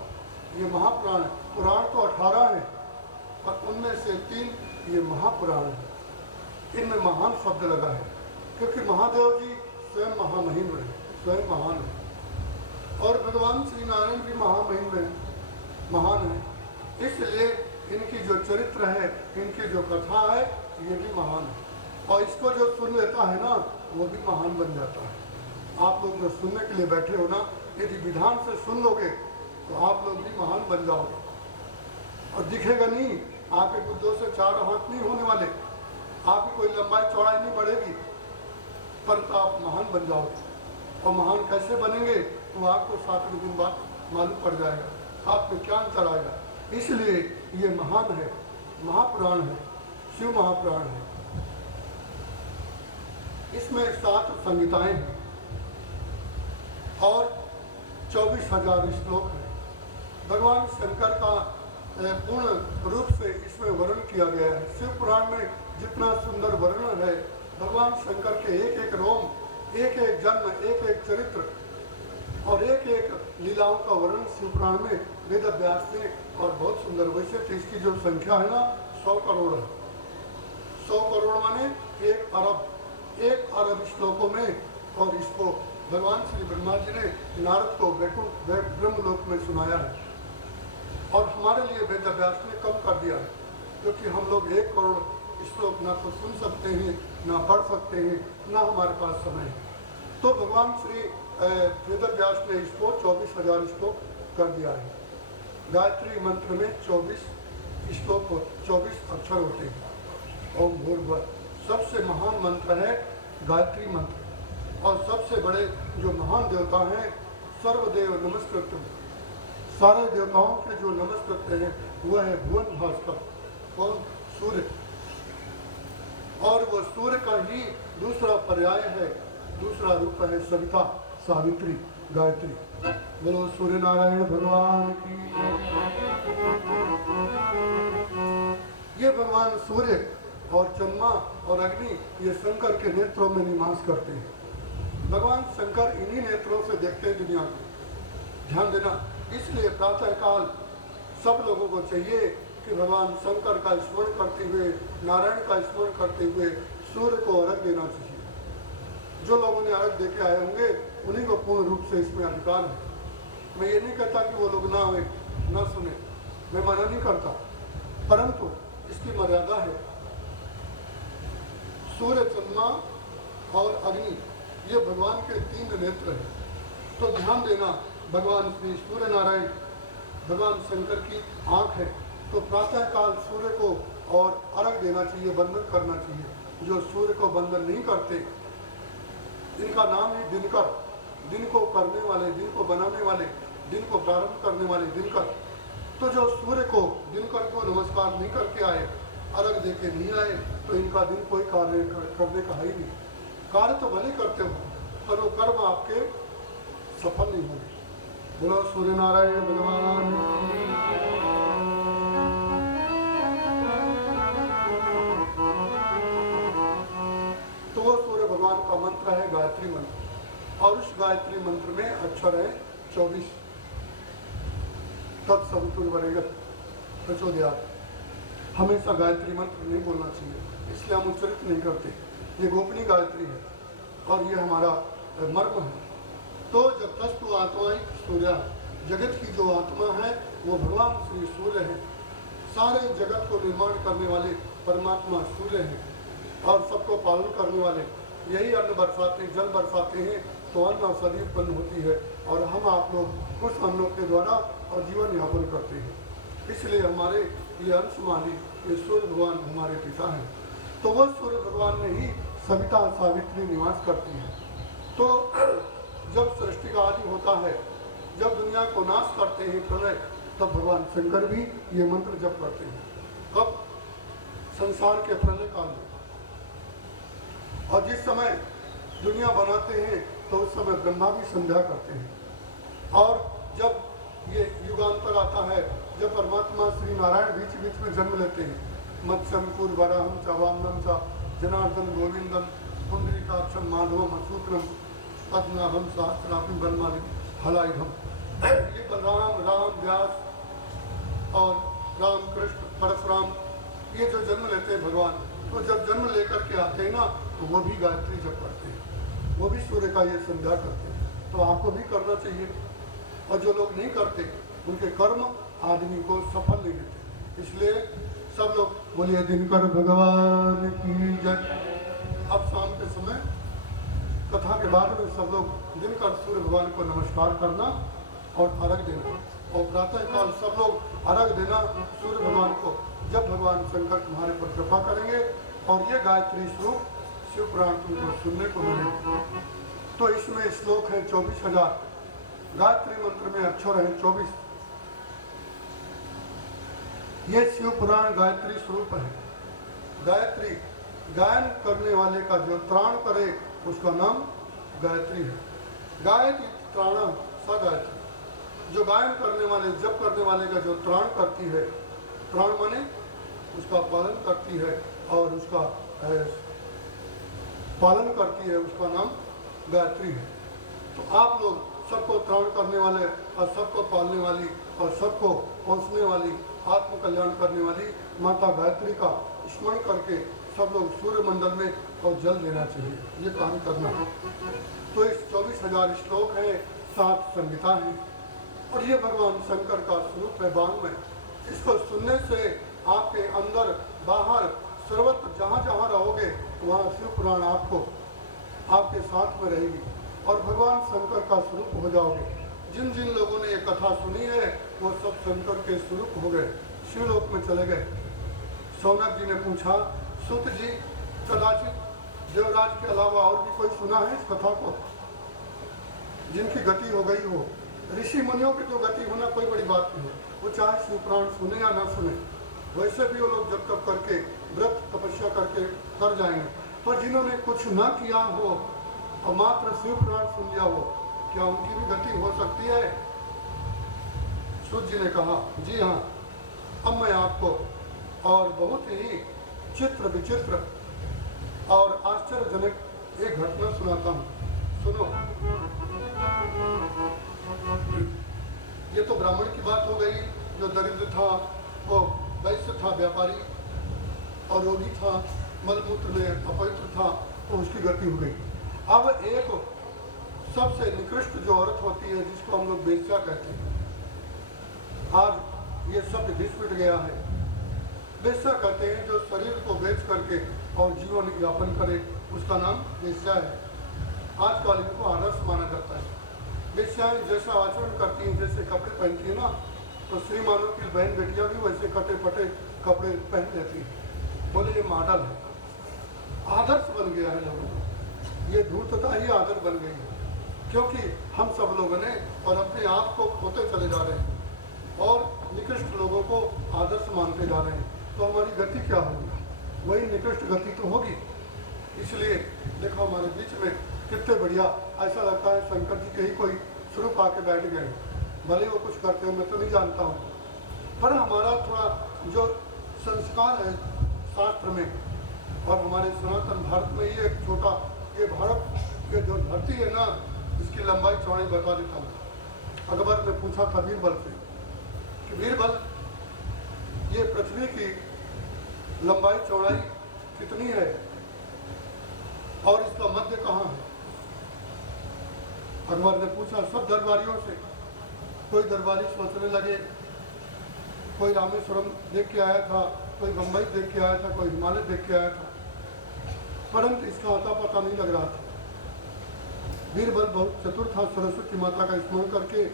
ये महापुराण है। पुराण तो 18 है, पर उनमें से 3 ये महापुराण है। इनमें महान शब्द लगा है, क्योंकि महादेव जी स्वयं महामहिम है, स्वयं महान है, और भगवान श्री नारायण भी महामहिम है, महान है। इसलिए इनकी जो चरित्र है, इनकी जो कथा है, ये भी महान है। और इसको जो सुन लेता है ना, वो भी महान बन जाता है। आप लोग जो सुनने के लिए बैठे हो ना, यदि विधान से सुन लोगे तो आप लोग भी महान बन जाओगे। और दिखेगा नहीं, आपके कुछ 2 से 4 हाथ नहीं होने वाले, आपकी कोई लंबाई चौड़ाई नहीं बढ़ेगी, परंतु आप महान बन जाओगे। और महान कैसे बनेंगे तो आपको 7वें दिन बाद मालूम पड़ जाएगा, आप में क्या अंतर आएगा। इसलिए ये महान है, महापुराण है, शिव महापुराण है। इसमें 7 संहिताएं हैं और 24,000 श्लोक हैं। भगवान शंकर का पूर्ण रूप से इसमें वर्णन किया गया है। शिव पुराण में जितना सुंदर वर्णन है, भगवान शंकर के एक एक रोम, एक एक जन्म, एक एक चरित्र और एक एक लीलाओं का वर्णन शिव पुराण में वेद व्यास ने और बहुत सुंदर। वैसे तो इसकी जो संख्या है ना, 100 करोड़ है। 100 करोड़ माने 1 अरब, 1 अरब श्लोकों में। और इसको भगवान श्री ब्रह्मा जी ने नारद को ब्रह्मलोक में सुनाया है, और हमारे लिए वेद व्यास ने कम कर दिया है, क्योंकि हम लोग 1 करोड़ श्लोक ना तो सुन सकते हैं, ना पढ़ सकते हैं, ना हमारे पास समय है। तो भगवान श्री वेद व्यास ने इसको 24,000 श्लोक कर दिया है। गायत्री मंत्र में 24 श्लोक, 24 अक्षर होते हैं। ओम भूर्भुवः सबसे महान मंत्र है गायत्री मंत्र, और सबसे बड़े जो महान देवता हैं, सर्वदेव नमस्कृत्यम्, सारे देवताओं के जो नमस्कृत्य हैं वह है भुवन भास्कर, कौन? सूर्य। और वो सूर्य का ही दूसरा पर्याय है, दूसरा रूप है सविता, सावित्री। गायत्री। बोलो सूर्य नारायण भगवान की। ये भगवान सूर्य और चंद्रमा और अग्नि ये शंकर के नेत्रों में निवास करते हैं। भगवान शंकर इन्हीं नेत्रों से देखते हैं दुनिया को। ध्यान देना, इसलिए प्रातः काल सब लोगों को चाहिए कि भगवान शंकर का स्मरण करते हुए, नारायण का स्मरण करते हुए सूर्य को अर्घ देना चाहिए। जो लोगों ने अर्घ देके आए होंगे उन्हीं को पूर्ण रूप से इसमें अधिकार है। मैं ये नहीं कहता कि वो लोग ना आए ना सुने, मैं मना नहीं करता, परंतु इसकी मर्यादा है। सूर्य, चंद्रमा और अग्नि ये भगवान के 3 नेत्र हैं। तो ध्यान देना, भगवान श्री सूर्य नारायण भगवान शंकर की आँख है। तो प्रातः काल सूर्य को और अर्घ देना चाहिए, बंधन करना चाहिए। जो सूर्य को बंधन नहीं करते, इनका नाम ही दिनकर, दिन को करने वाले, दिन को बनाने वाले, दिन को प्रारंभ करने वाले दिनकर। तो जो सूर्य को, दिनकर को नमस्कार नहीं करके आए, अर्घ दे के नहीं आए, तो इनका दिन कोई कार्य करने का है ही नहीं। कार्य तो भले करते हो पर वो कर्म आपके सफल नहीं होंगे। बोलो सूर्य नारायण भगवान। तो वो सूर्य भगवान का मंत्र है गायत्री मंत्र, और उस गायत्री मंत्र में अक्षर है 24। तत्सवितुर्वरेण्यं प्रचोदयात्। हमेशा गायत्री मंत्र नहीं बोलना चाहिए, इसलिए हम उच्चरित नहीं करते। ये गोपनीय गायत्री है और ये हमारा मर्म है। तो जब तस्तु आत्मा सूर्य, जगत की जो आत्मा है वो भगवान श्री सूर्य है। सारे जगत को निर्माण करने वाले परमात्मा सूर्य हैं और सबको पालन करने वाले। यही अन्न बरसाते, जल बरसाते हैं तो अन्न औषधि उत्पन्न होती है, और हम आप लोग उस अन्नों के द्वारा और जीवन यापन करते हैं। इसलिए हमारे ये अंशमाली, ये सूर्य भगवान हमारे पिता हैं। तो वह सूर्य भगवान में ही सविता सावित्री निवास करती है। तो जब सृष्टि का आदि होता है, जब दुनिया को नाश करते हैं प्रलय, तब भगवान शंकर भी ये मंत्र जप करते हैं। कब? संसार के प्रलय काल में। और जिस समय दुनिया बनाते हैं तो उस समय ब्रह्मा भी संध्या करते हैं। और जब ये युगांतर आता है, जब परमात्मा श्री नारायण बीच बीच में जन्म लेते हैं, मत्स्यम पूर्वराहम च वामनम च जनार्दन गोविंदम पुंडरीकाक्षम माधवम असूत्रम पद्मनाभम सहस्रनाभम ब्रह्मादि हलायुधम। ये बलराम, राम, व्यास और राम, कृष्ण, परशुराम ये जो जन्म लेते हैं भगवान, तो जब जन्म लेकर के आते हैं ना, तो वो भी गायत्री जप करते हैं, वो भी सूर्य का ये संध्या करते हैं। तो आपको भी करना चाहिए। और जो लोग नहीं करते उनके कर्म आदमी को सफल नहीं देते। इसलिए सब लोग बोलिए दिनकर भगवान की जय। अब शाम के समय कथा के बाद में सब लोग दिनकर सूर्य भगवान को नमस्कार करना और अर्घ देना, और प्रातः काल सब लोग अर्घ देना सूर्य भगवान को, जब भगवान शंकर तुम्हारे पर कृपा करेंगे। और ये गायत्री श्लोक शिव पुराण तुमको सुनने को मिलेगा। तो इसमें श्लोक है 24,000, गायत्री मंत्र में अक्षर है 24। ये शिव पुराण गायत्री स्वरूप है। गायत्री गायन करने वाले का जो त्राण करे उसका नाम गायत्री है। गायत्री त्राण स गायत्री, जो गायन करने वाले, जप करने वाले का जो त्राण करती है, त्राण माने उसका पालन करती है और उसका पालन करती है, उसका नाम गायत्री है। तो आप लोग सबको त्राण करने वाले और सबको पालने वाली और सबको पहुँचने वाली, आत्म कल्याण करने वाली माता गायत्री का स्मरण करके सब लोग सूर्य मंडल में और जल देना चाहिए, ये काम करना। तो इस 24,000 श्लोक है, 7 संहिता है, और ये भगवान शंकर का स्वरूप है वाङ्मय। इसको सुनने से आपके अंदर बाहर सर्वत्र जहाँ जहाँ रहोगे वहाँ शिव पुराण आपको आपके साथ में रहेगी और भगवान शंकर का स्वरूप हो जाओगे। जिन जिन लोगों ने ये कथा सुनी है वो सब शंकर के स्वरूप हो गए, शिवलोक में चले गए। सौनक जी ने पूछा, सुत जी कदाचित देवराज के अलावा और भी कोई सुना है इस कथा को जिनकी गति हो गई हो? ऋषि मुनियों की तो गति होना कोई बड़ी बात नहीं है, वो चाहे शिव पुराण सुने या ना सुने, वैसे भी वो लोग जब तक करके व्रत तपस्या करके कर जाएंगे। पर जिन्होंने कुछ ना किया हो और मात्र शिव पुराण सुन लिया हो, क्या उनकी भी गति हो सकती है? सूत जी ने कहा, जी हाँ, अब मैं आपको और बहुत ही चित्र विचित्र और आश्चर्यजनक एक घटना सुनाता हूँ, सुनो। ये तो ब्राह्मण की बात हो गई, जो दरिद्र था, वो वैश्य था, व्यापारी, और रोगी था, मलमूत्र में अपवित्र था, तो उसकी गति हो गई। अब एक सबसे निकृष्ट जो औरत होती है, जिसको हम लोग वेश्या कहते हैं, आज ये शब्द घिस गया है। वेश्या कहते हैं जो शरीर को बेच करके और जीवन यापन करे, उसका नाम वेश्या है। आजकल इनको आदर्श माना जाता है। वेश्याएं जैसा आचरण करती हैं, जैसे कपड़े पहनती है ना, तो श्रीमानों की बहन बेटियां भी वैसे कटे पटे कपड़े पहन लेती हैं। बोले ये मॉडल है, आदर्श बन गया है लोगों को। ये धूर्तता ही आदर बन गई है, क्योंकि हम सब लोगों ने और अपने आप को खोते चले जा रहे हैं और निकृष्ट लोगों को आदर्श मानते जा रहे हैं। तो हमारी गति क्या होगी? वही निकृष्ट गति तो होगी। इसलिए देखो हमारे बीच में कितने बढ़िया, ऐसा लगता है शंकर जी के ही कोई स्वरूप आके बैठ गए। भले वो कुछ करते हो, मैं तो नहीं जानता हूँ, पर हमारा थोड़ा जो संस्कार है शास्त्र में और हमारे सनातन भारत में, ये एक छोटा, ये भारत के जो धरती है ना, इसकी लंबाई चौड़ाई बता देता हूँ। अकबर ने पूछा था बीरबल से कि बीरबल, ये पृथ्वी की लंबाई चौड़ाई कितनी है और इसका मध्य कहाँ है? अकबर ने पूछा सब दरबारियों से। कोई दरबारी सोचने लगे, कोई रामेश्वरम देख के आया था, कोई बम्बई देख के आया था, कोई हिमालय देख के आया था, परंतु इसका आता पता नहीं लग रहा था। बीरबल बहुत चतुर था, सरस्वती माता का स्मरण करके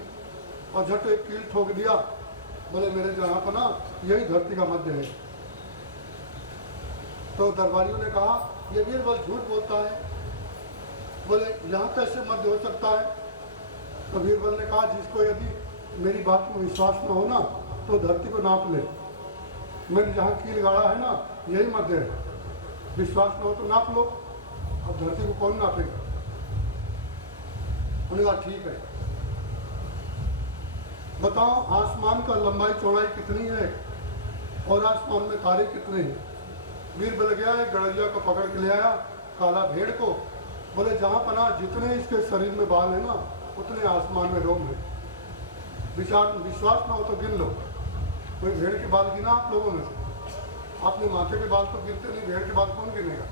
और झट एक कील ठोक दिया। बोले मेरे जहाँ पर ना यही धरती का मध्य है। तो दरबारियों ने कहा ये बीरबल झूठ बोलता है। बोले यहाँ कैसे मध्य हो सकता है? तो बीरबल ने कहा जिसको यदि मेरी बात में विश्वास न हो ना, तो धरती को नाप ले। मैंने जहाँ कील गाड़ा है ना, यही मध्य है। विश्वास न हो तो नाप लो। अब धरती को कौन नापेगा? उन्होंने कहा ठीक है, बताओ आसमान का लंबाई चौड़ाई कितनी है और आसमान में तारे कितने हैं? बीरबल गया है, गड़रिया को पकड़ के ले आया, काला भेड़ को। बोले जहाँ पना जितने इसके शरीर में बाल है ना, उतने आसमान में रोम है। विश्वास ना हो तो गिन लो। कोई भेड़ के बाल गिना आप लोगों ने? अपने माथे के बाल तो गिनते नहीं, भेड़ के बाल कौन गिनेगा?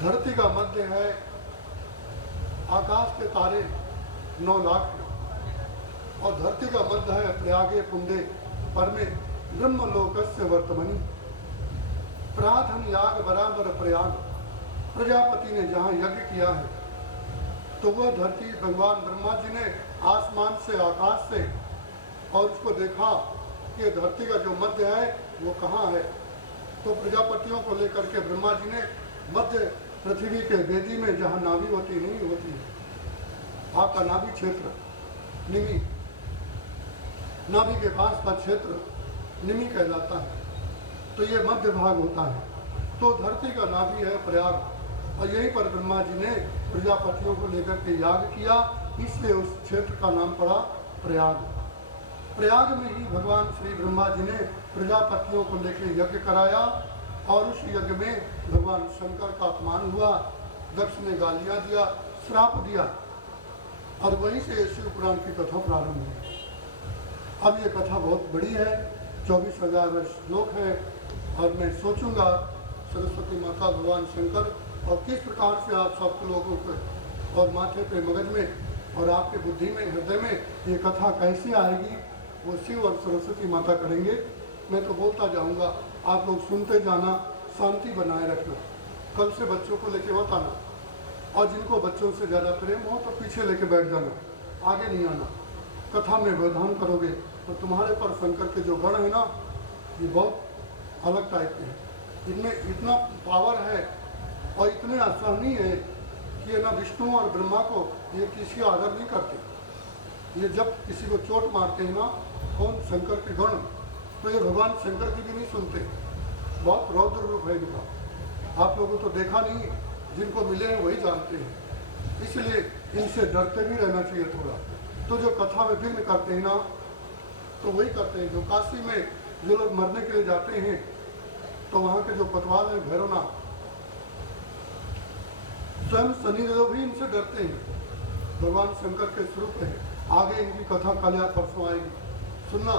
धरती का मध्य है, आकाश के तारे 9 लाख और धरती का मध्य है प्रयागे पुंडे परमे ब्रह्मलोकस्य वर्तमनि। प्रार्थन याग बराबर प्रयाग, प्रजापति ने जहाँ यज्ञ किया है, तो वह धरती भगवान ब्रह्मा जी ने आसमान से, आकाश से, और उसको देखा कि धरती का जो मध्य है वो कहाँ है। तो प्रजापतियों को लेकर के ब्रह्मा जी ने मध्य पृथ्वी के वेदी में, जहाँ नाभि होती नहीं होती है, आपका नाभि क्षेत्र निमि, नाभि के पास का क्षेत्र निमि कहलाता है, तो ये मध्य भाग होता है। तो धरती का नाभि है प्रयाग, और यहीं पर ब्रह्मा जी ने प्रजापतियों को लेकर के याग किया, इसलिए उस क्षेत्र का नाम पड़ा प्रयाग। प्रयाग में ही भगवान श्री ब्रह्मा जी ने प्रजापतियों को लेकर यज्ञ कराया, और उस यज्ञ में भगवान शंकर का अपमान हुआ, दक्ष ने गालियाँ दिया, श्राप दिया, और वहीं से शिव पुराण की कथा प्रारंभ हुई। अब ये कथा बहुत बड़ी है, 24,000 श्लोक है, और मैं सोचूंगा सरस्वती माता, भगवान शंकर, और किस प्रकार से आप सब लोगों को और माथे पे, मगज में और आपके बुद्धि में, हृदय में ये कथा कैसी आएगी, वो शिव और सरस्वती माता करेंगे। मैं तो बोलता जाऊंगा, आप लोग सुनते जाना, शांति बनाए रखना। कल से बच्चों को लेके मत आना, और जिनको बच्चों से ज़्यादा प्रेम हो तो पीछे लेके बैठ जाना, आगे नहीं आना। कथा में व्यवधान करोगे तो तुम्हारे पर शंकर के जो गण है ना, ये बहुत अलग टाइप के हैं। इनमें इतना पावर है और इतने असहनीय है कि ये ना विष्णु और ब्रह्मा को ये किसी का आदर नहीं करते। ये जब किसी को चोट मारते हैं ना, कौन? शंकर के गण, तो ये भगवान शंकर की भी नहीं सुनते। बहुत रौद्र रूप है इनका। आप लोगों तो देखा नहीं, जिनको मिले हैं वही जानते हैं। इसलिए इनसे डरते भी रहना चाहिए थोड़ा। तो जो कथा में विघ्न करते हैं ना, तो वही करते हैं। जो काशी में जो लोग मरने के लिए जाते हैं, तो वहाँ के जो पतवार हैं भैरवनाथ, स्वयं शनिदेव भी इनसे डरते हैं। भगवान शंकर के स्वरूप है। आगे इनकी कथा कल या परसों आएगी, सुनना।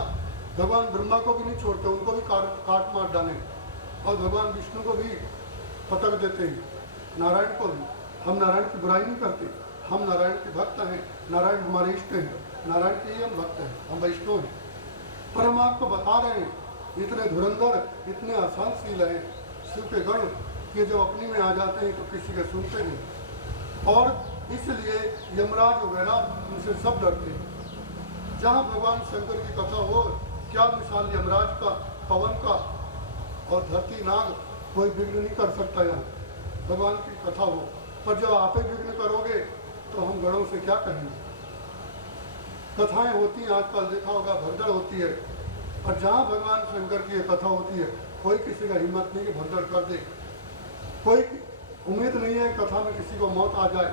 भगवान ब्रह्मा को भी नहीं छोड़ते, उनको भी काट मार डाले, और भगवान विष्णु को भी पटक देते हैं, नारायण को भी। हम नारायण की बुराई नहीं करते, हम नारायण के भक्त हैं, नारायण हमारे इष्ट हैं, नारायण के ही हम भक्त हैं, हम वैष्णव हैं। पर हम आपको बता रहे हैं, इतने धुरंधर, इतने आसानशील हैं शिव के गण, कि जब अपनी में आ जाते हैं तो किसी के सुनते नहीं। और इसलिए यमराज वगैरह उनसे सब डरते हैं। जहाँ भगवान शंकर की कथा हो, क्या मिसाल यमराज का, पवन का और धरती नाग, कोई विघ्न नहीं कर सकता यहाँ भगवान की कथा हो। पर जब आप ही विघ्न करोगे तो हम गणों से क्या कहेंगे। कथाएं होती हैं, आजकल देखा होगा भगदड़ होती है, और जहाँ भगवान शंकर की कथा होती है, कोई किसी का हिम्मत नहीं कि भगदड़ कर दे। कोई उम्मीद नहीं है कथा में किसी को मौत आ जाए,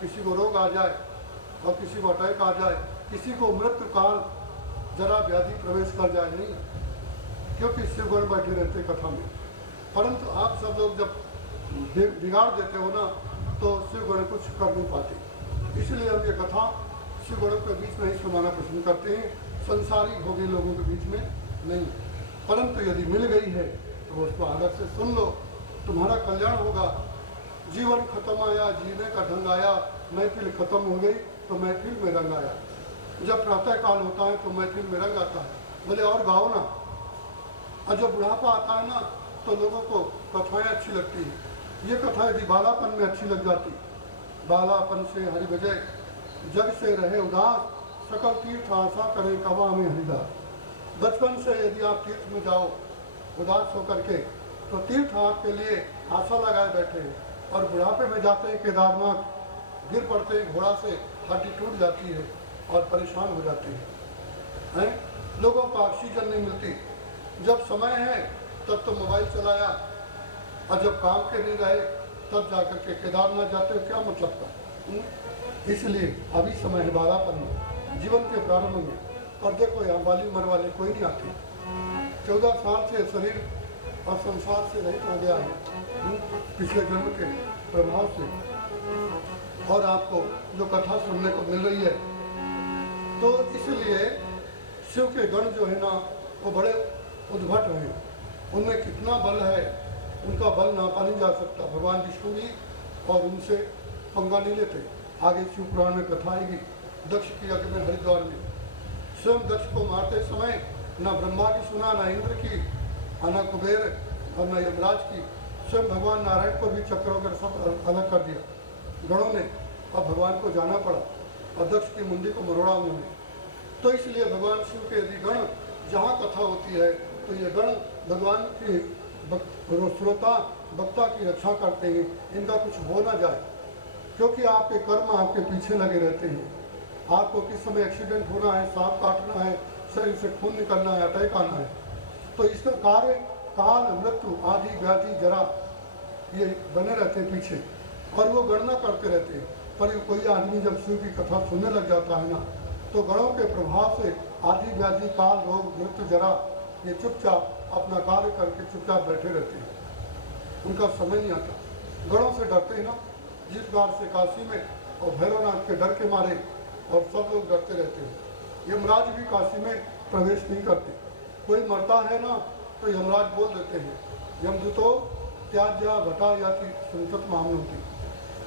किसी को रोग आ जाए, और किसी को अटैक आ जाए, किसी को मृत्यु काल जरा व्याधि प्रवेश कर जाए, नहीं, क्योंकि शिवगण बैठे रहते कथा में। परंतु आप सब लोग जब बिगाड़ देते हो ना, तो शिवगण कुछ कर नहीं पाते। इसलिए हम ये कथा शिवगणों के बीच में ही सुनाना पसंद करते हैं, संसारी भोगी लोगों के बीच में नहीं। परंतु यदि मिल गई है तो उसको आदत से सुन लो, तुम्हारा कल्याण होगा। जीवन खत्म आया, जीने का ढंग आया, महफिल खत्म हो गई तो महफिल में रंग आया। जब प्रातः काल होता है तो महफिल में रंग आता है, बोले और गाओ ना। और जब बुढ़ापा आता है ना, तो लोगों को कथाएं अच्छी लगती हैं। ये कथा यदि बालापन में अच्छी लग जाती, बालापन से हरि बजय जग से रहे उदास, सकल तीर्थ आशा करे कवा में हरिदास। बचपन से यदि आप तीर्थ में जाओ उदास होकर के, तो तीर्थ आपके लिए आशा लगाए बैठे हैं। और बुढ़ापे में जाते हैं केदारनाथ, गिर पड़ते हैं घोड़ा से, हड्डी टूट जाती है और परेशान हो जाते हैं। लोगों को ऑक्सीजन नहीं मिलती। जब समय है तब तो मोबाइल चलाया, और जब काम के नहीं रहे तब जाकर के केदारनाथ जाते हो, क्या मतलब का। इसलिए अभी समय है बालापन में, जीवन के प्रारंभ में। और देखो यहाँ वाली उम्र वाले कोई नहीं आते, 14 साल से शरीर और संसार से रहित हो गया है पिछले जन्म के प्रभाव से। और आपको जो कथा सुनने को मिल रही है, तो इसलिए शिव के गण जो है ना, वो बड़े उद्भट हैं। उनमें कितना बल है, उनका बल नापा नहीं जा सकता। भगवान विष्णु भी और उनसे पंगा नहीं लेते। आगे शिव पुराण में कथा आएगी, दक्ष की यज्ञ में हरिद्वार में स्वयं दक्ष को मारते समय न ब्रह्मा की सुना, न इंद्र की, न कुबेर और न यमराज की। स्वयं भगवान नारायण को भी चक्र वगैरह सब अलग कर दिया गणों ने, और भगवान को जाना पड़ा, और दक्ष की मुंडी को मरोड़ा उन्होंने। तो इसलिए भगवान शिव के यदि गण जहाँ कथा होती है, तो ये गण भगवान के श्रोता वक्ता की रक्षा करते हैं, इनका कुछ हो ना जाए। क्योंकि आपके कर्म आपके पीछे लगे रहते हैं। आपको किस समय एक्सीडेंट होना है, सांप काटना है, शरीर से खून निकलना है, अटैक आना है, तो इसका कार्य काल, मृत्यु, आदि, व्याधि, जरा, ये बने रहते हैं पीछे, और वो गणना करते रहते हैं। पर कोई आदमी जब शिव की कथा सुनने लग जाता है ना, तो गणों के प्रभाव से आदि, व्याधि, काल, रोग, मृत्यु, जरा, ये चुपचाप अपना कार्य करके चुपचाप बैठे रहते हैं, उनका समय नहीं आता। गणों से डरते हैं ना, जिस बार से काशी में और भैरवनाथ के डर के मारे, और सब लोग डरते रहते हैं। यमराज भी काशी में प्रवेश नहीं करते। कोई मरता है ना, तो यमराज बोल देते हैं, यमदूतो त्याज्या भटा याति संतत मामलों।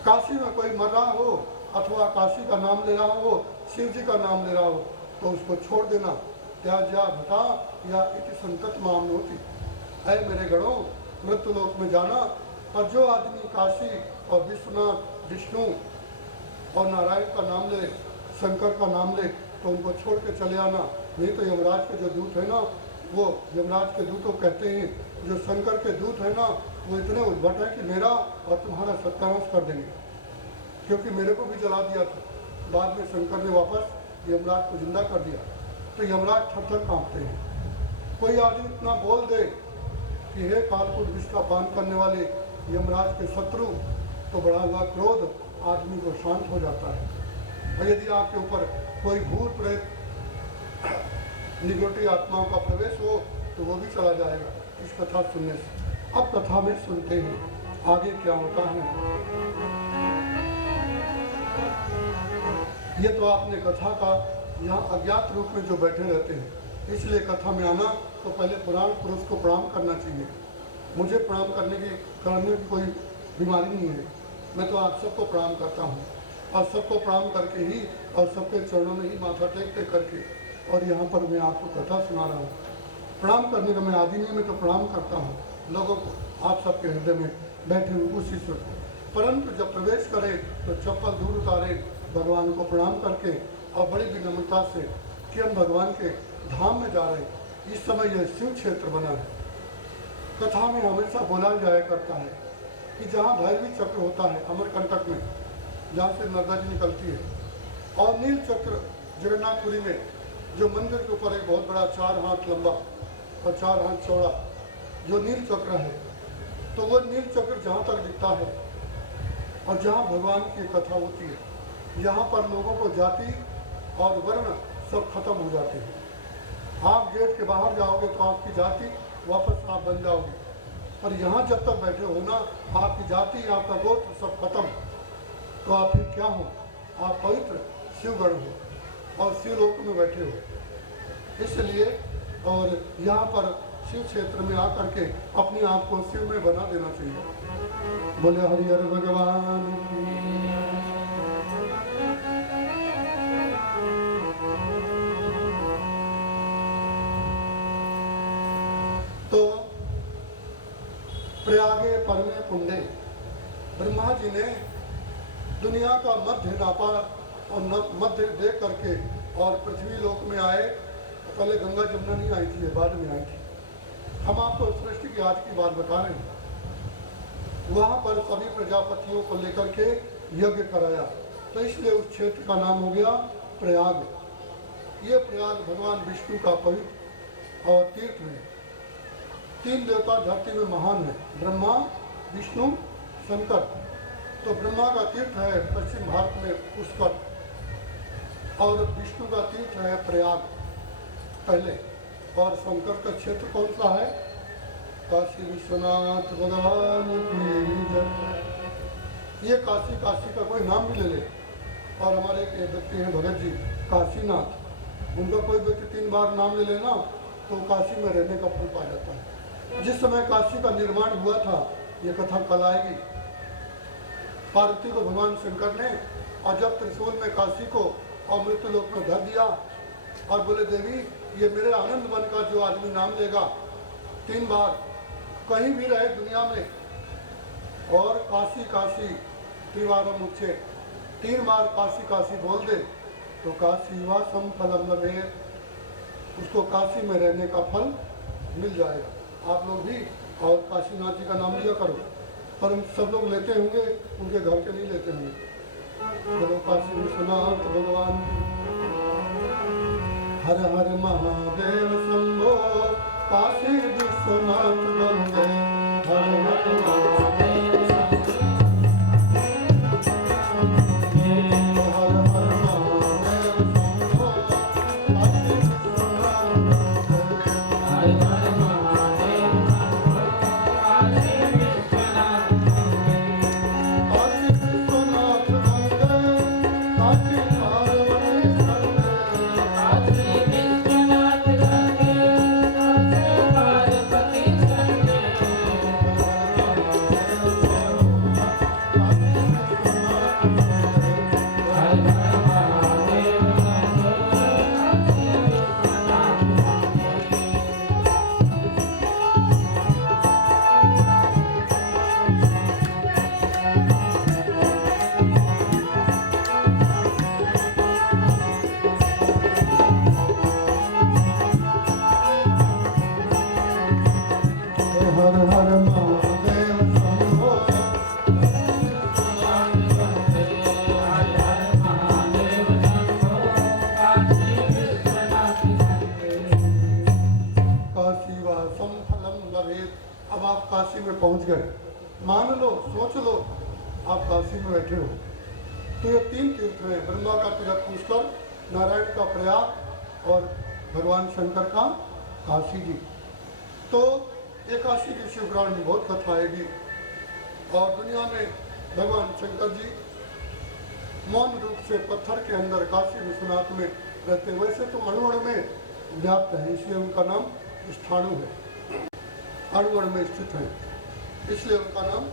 काशी में कोई मर रहा हो, अथवा काशी का नाम ले रहा हो, शिव जी का नाम ले रहा हो, तो उसको छोड़ देना, त्याज्या भटा या इति संतत मामलों होती। ऐ मेरे गणों, मृत्यु लोक में जाना। और जो आदमी काशी और विश्वनाथ, विष्णु और नारायण का नाम ले, शंकर का नाम ले, तो उनको छोड़ के चले आना। नहीं तो यमराज के जो दूत है ना, वो यमराज के दूतों कहते हैं, जो शंकर के दूत है ना, वो इतने उद्भट है कि मेरा और तुम्हारा सत्यानाश कर देंगे। क्योंकि मेरे को भी जला दिया था, बाद में शंकर ने वापस यमराज को जिंदा कर दिया। तो यमराज थर-थर कांपते हैं। कोई आदमी इतना बोल दे कि हे कालकूट विष का पान करने वाले यमराज के शत्रु, तो बड़ा हुआ क्रोध आदमी को शांत हो जाता है। और यदि आपके ऊपर कोई भूत प्रेत निगोटी आत्माओं का प्रवेश हो तो वो भी चला जाएगा इस कथा सुनने से। अब कथा में सुनते हैं आगे क्या होता है। ये तो आपने कथा का यहाँ अज्ञात रूप में जो बैठे रहते हैं, इसलिए कथा में आना तो पहले पुराण पुरुष को प्रणाम करना चाहिए। मुझे प्रणाम करने की कोई बीमारी नहीं है। मैं तो आप सबको प्रणाम करता हूँ और सबको प्रणाम करके ही और सबके चरणों में ही माथा टेक करके और यहाँ पर मैं आपको कथा सुना रहा हूँ। प्रणाम करने का मैं आदि नहीं, मैं तो प्रणाम करता हूँ लोगों को, आप सबके हृदय में बैठे हुए उस ईश्वर को। परंतु जब प्रवेश करें तो चप्पल दूर उतारे, भगवान को प्रणाम करके और बड़ी विनम्रता से कि हम भगवान के धाम में जा रहे हैं। इस समय यह शिव क्षेत्र बना है। कथा में हमेशा बोला जाया करता है कि जहाँ भैरवी चक्र होता है अमरकंटक में, जहाँ से नर्मदा जी निकलती है, और नील चक्र जगन्नाथपुरी में जो मंदिर के ऊपर एक बहुत बड़ा 4 हाथ लंबा और 4 हाथ चौड़ा जो नील चक्र है, तो वो नील चक्र जहाँ तक दिखता है और जहाँ भगवान की कथा होती है, यहाँ पर लोगों को जाति और वर्ण सब खत्म हो जाते हैं। आप गेट के बाहर जाओगे तो आपकी जाति वापस आप बन जाओगे, पर यहाँ जब तक बैठे हो ना, आपकी जाति आपका गोत्र सब खत्म, तो आप फिर क्या हो? आप पवित्र शिवगण हो और शिवलोक में बैठे हो। इसलिए और यहाँ पर शिव क्षेत्र में आकर के अपने आप को शिव में बना देना चाहिए। बोले हरिहर भगवान की। तो प्रयागे परमे कुंडे ब्रह्मा जी ने दुनिया का मध्य नापा और मध्य देख करके और पृथ्वी लोक में आए। पहले गंगा जमुना नहीं आई थी, बाद में आई थी। हम आपको सृष्टि की आज की बात बता रहे हैं। वहाँ पर सभी प्रजापतियों को लेकर के यज्ञ कराया, तो इसलिए उस क्षेत्र का नाम हो गया प्रयाग। ये प्रयाग भगवान विष्णु का पवित्र और तीर्थ है। 3 देवता धरती में महान है, ब्रह्मा, विष्णु, शंकर। तो ब्रह्मा का तीर्थ है पश्चिम भारत में पुष्कर, और विष्णु का तीर्थ है प्रयाग पहले, और शंकर का क्षेत्र कौन सा है? काशी विश्वनाथ भगवान की जय। ये काशी का कोई नाम भी ले ले, और हमारे एक व्यक्ति हैं भगत जी काशीनाथ, उनका कोई व्यक्ति 3 बार नाम ले लेना तो काशी में रहने का फल पा जाता है। जिस समय काशी का निर्माण हुआ था, ये कथा कल आएगी, पार्वती को भगवान शंकर ने, और जब त्रिशूल में काशी को और मृत्यु लोक में धर दिया और बोले देवी ये मेरे आनंद वन का जो आदमी नाम लेगा 3 बार कहीं भी रहे दुनिया में, और काशी काशी त्रिवारम मुझे 3 बार काशी काशी बोल दे तो काशी वासम फलम लभे, उसको काशी में रहने का फल मिल जाएगा। आप लोग भी और काशीनाथ जी का नाम लिया करो, पर हम सब लोग लेते होंगे, उनके घर के नहीं लेते होंगे। बोलो काशी विश्वनाथ भगवान। हर हर महादेव शंभो काशी विश्वनाथ वंदे। हर हर महादेव पहुंच गए। मान लो, सोच लो, आप काशी में बैठे हो तो ये 3 तीर्थ हैं, ब्रह्मा का तीर्थ पुष्कर, नारायण का प्रयाग और भगवान शंकर का काशी जी। तो ये काशी के शिवपुराण में बहुत कथा आएगी। और दुनिया में भगवान शंकर जी मौन रूप से पत्थर के अंदर काशी विश्वनाथ में रहते, वैसे तो अणु में व्याप्त है, इसलिए उनका नाम स्थाणु है, अणु में स्थित है, इसलिए उनका नाम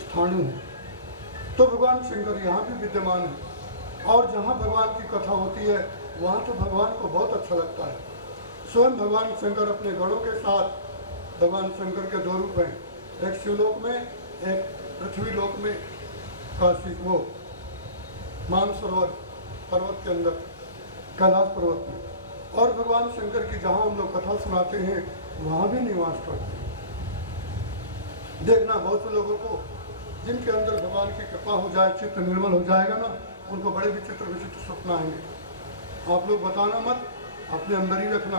स्थाणु है। तो भगवान शंकर यहाँ भी विद्यमान है, और जहाँ भगवान की कथा होती है वहाँ तो भगवान को बहुत अच्छा लगता है। स्वयं भगवान शंकर अपने गणों के साथ, भगवान शंकर के 2 रूप हैं, एक शिवलोक में, एक पृथ्वी लोक में, काशी वो मानसरोवर पर्वत के अंदर, कैलाश पर्वत में। और भगवान शंकर की जहाँ हम लोग कथा सुनाते हैं वहाँ भी निवास करते हैं। देखना बहुत से लोगों को जिनके अंदर भगवान की कृपा हो जाए, चित्त निर्मल हो जाएगा ना, उनको बड़े विचित्र विचित्र स्वप्न आएंगे। आप लोग बताना मत, अपने अंदर ही रखना,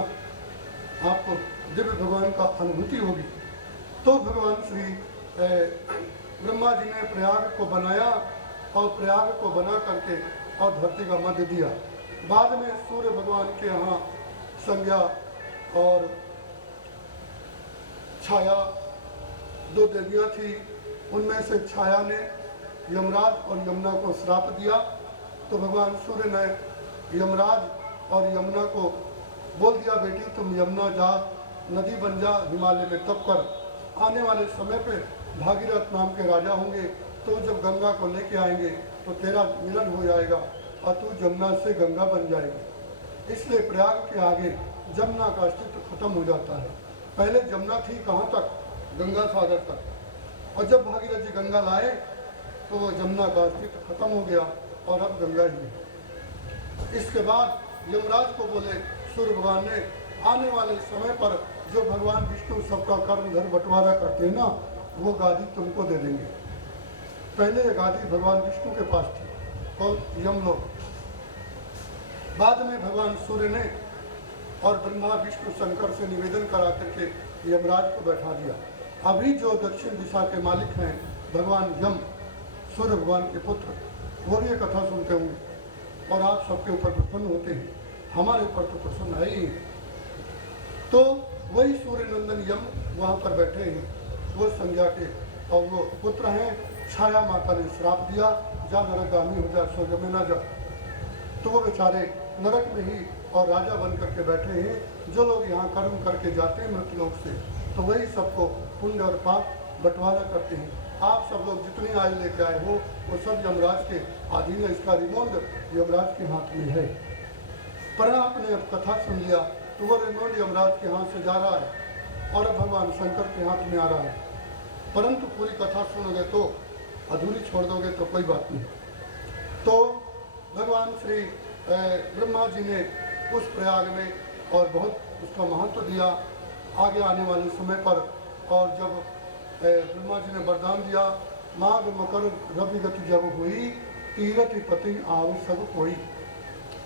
आपको दिव्य भगवान का अनुभूति होगी। तो भगवान श्री ब्रह्मा जी ने प्रयाग को बनाया, और प्रयाग को बना करके और धरती का मध्य दिया। बाद में सूर्य भगवान के यहाँ संज्ञा और छाया 2 देवियाँ थी, उनमें से छाया ने यमराज और यमुना को श्राप दिया। तो भगवान सूर्य ने यमराज और यमुना को बोल दिया, बेटी तुम यमुना जा, नदी बन जा, हिमालय में तप कर, आने वाले समय पे भागीरथ नाम के राजा होंगे, तो जब गंगा को लेके आएंगे तो तेरा मिलन हो जाएगा और तू जमुना से गंगा बन जाएगी। इसलिए प्रयाग के आगे जमुना का अस्तित्व खत्म हो जाता है। पहले जमुना थी कहाँ तक, गंगा सागर तक, और जब भागीरथ जी गंगा लाए तो वो जमुना का अस्तित्व खत्म हो गया और अब गंगा ही है। इसके बाद यमराज को बोले सूर्य भगवान ने, आने वाले समय पर जो भगवान विष्णु सबका कर्मधर बंटवारा करते हैं ना, वो गादी तुमको दे देंगे। पहले ये गादी भगवान विष्णु के पास थी, और यमलोक। बाद में भगवान सूर्य ने और ब्रह्मा विष्णु शंकर से निवेदन करा करके यमराज को बैठा दिया। अभी जो दक्षिण दिशा के मालिक हैं भगवान यम, सूर्य भगवान के पुत्र, वो ये कथा सुनते होंगे और आप सबके ऊपर प्रसन्न होते हैं, हमारे ऊपर तो प्रसन्न है ही। तो वही सूर्य नंदन यम वहाँ पर बैठे हैं, वो संज्ञा के, और वो पुत्र हैं। छाया माता ने श्राप दिया, जा नरकगामी हो जा, स्वर्ग में ना जा। तो वो बेचारे नरक में ही और राजा बन करके बैठे हैं। जो लोग यहाँ कर्म करके जाते हैं मृत्युलोक से, तो वही सबको पुण्य और पाप बंटवारा करते हैं। आप सब लोग जितनी आयु लेके आए हो वो सब यमराज के अधीन है, इसका रिमोट यमराज के हाथ में है। पर आपने अब कथा सुन लिया तो वो रिमोट यमराज के हाथ से जा रहा है और अब भगवान शंकर के हाथ में आ रहा है। परंतु पूरी कथा सुनोगे तो, अधूरी छोड़ दोगे तो कोई बात नहीं। तो भगवान श्री ब्रह्मा जी ने उस प्रयाग में और बहुत उसका महत्व दिया आगे आने वाले समय पर। और जब ब्रह्मा जी ने वरदान दिया, माघ मकर रवि गति जब हुई, तीरथ पति आव सब कोई।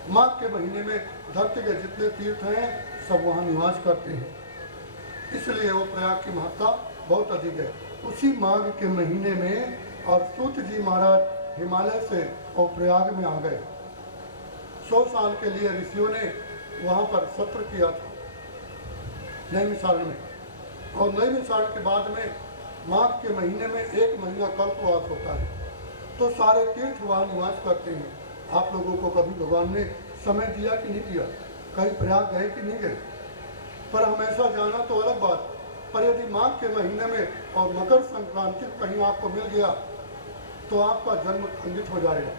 माघ के महीने में धरती के जितने तीर्थ हैं सब वहाँ निवास करते हैं, इसलिए वो प्रयाग की महत्ता बहुत अधिक है। उसी माघ के महीने में और सूत जी महाराज हिमालय से और प्रयाग में आ गए। 100 साल के लिए ऋषियों ने वहाँ पर सत्र किया था नैमिषारण्य में, और नैमिषारण्य के बाद में माघ के महीने में 1 महीना कल्पवास होता है। तो सारे तीर्थ वहाँ निवास करते हैं। आप लोगों को कभी भगवान ने समय दिया कि नहीं दिया, कहीं प्रयाग गए कि नहीं गए, पर हमेशा जाना तो अलग बात। पर यदि माघ के महीने में और मकर संक्रांति कहीं आपको मिल गया तो आपका जन्म खंडित हो जाएगा,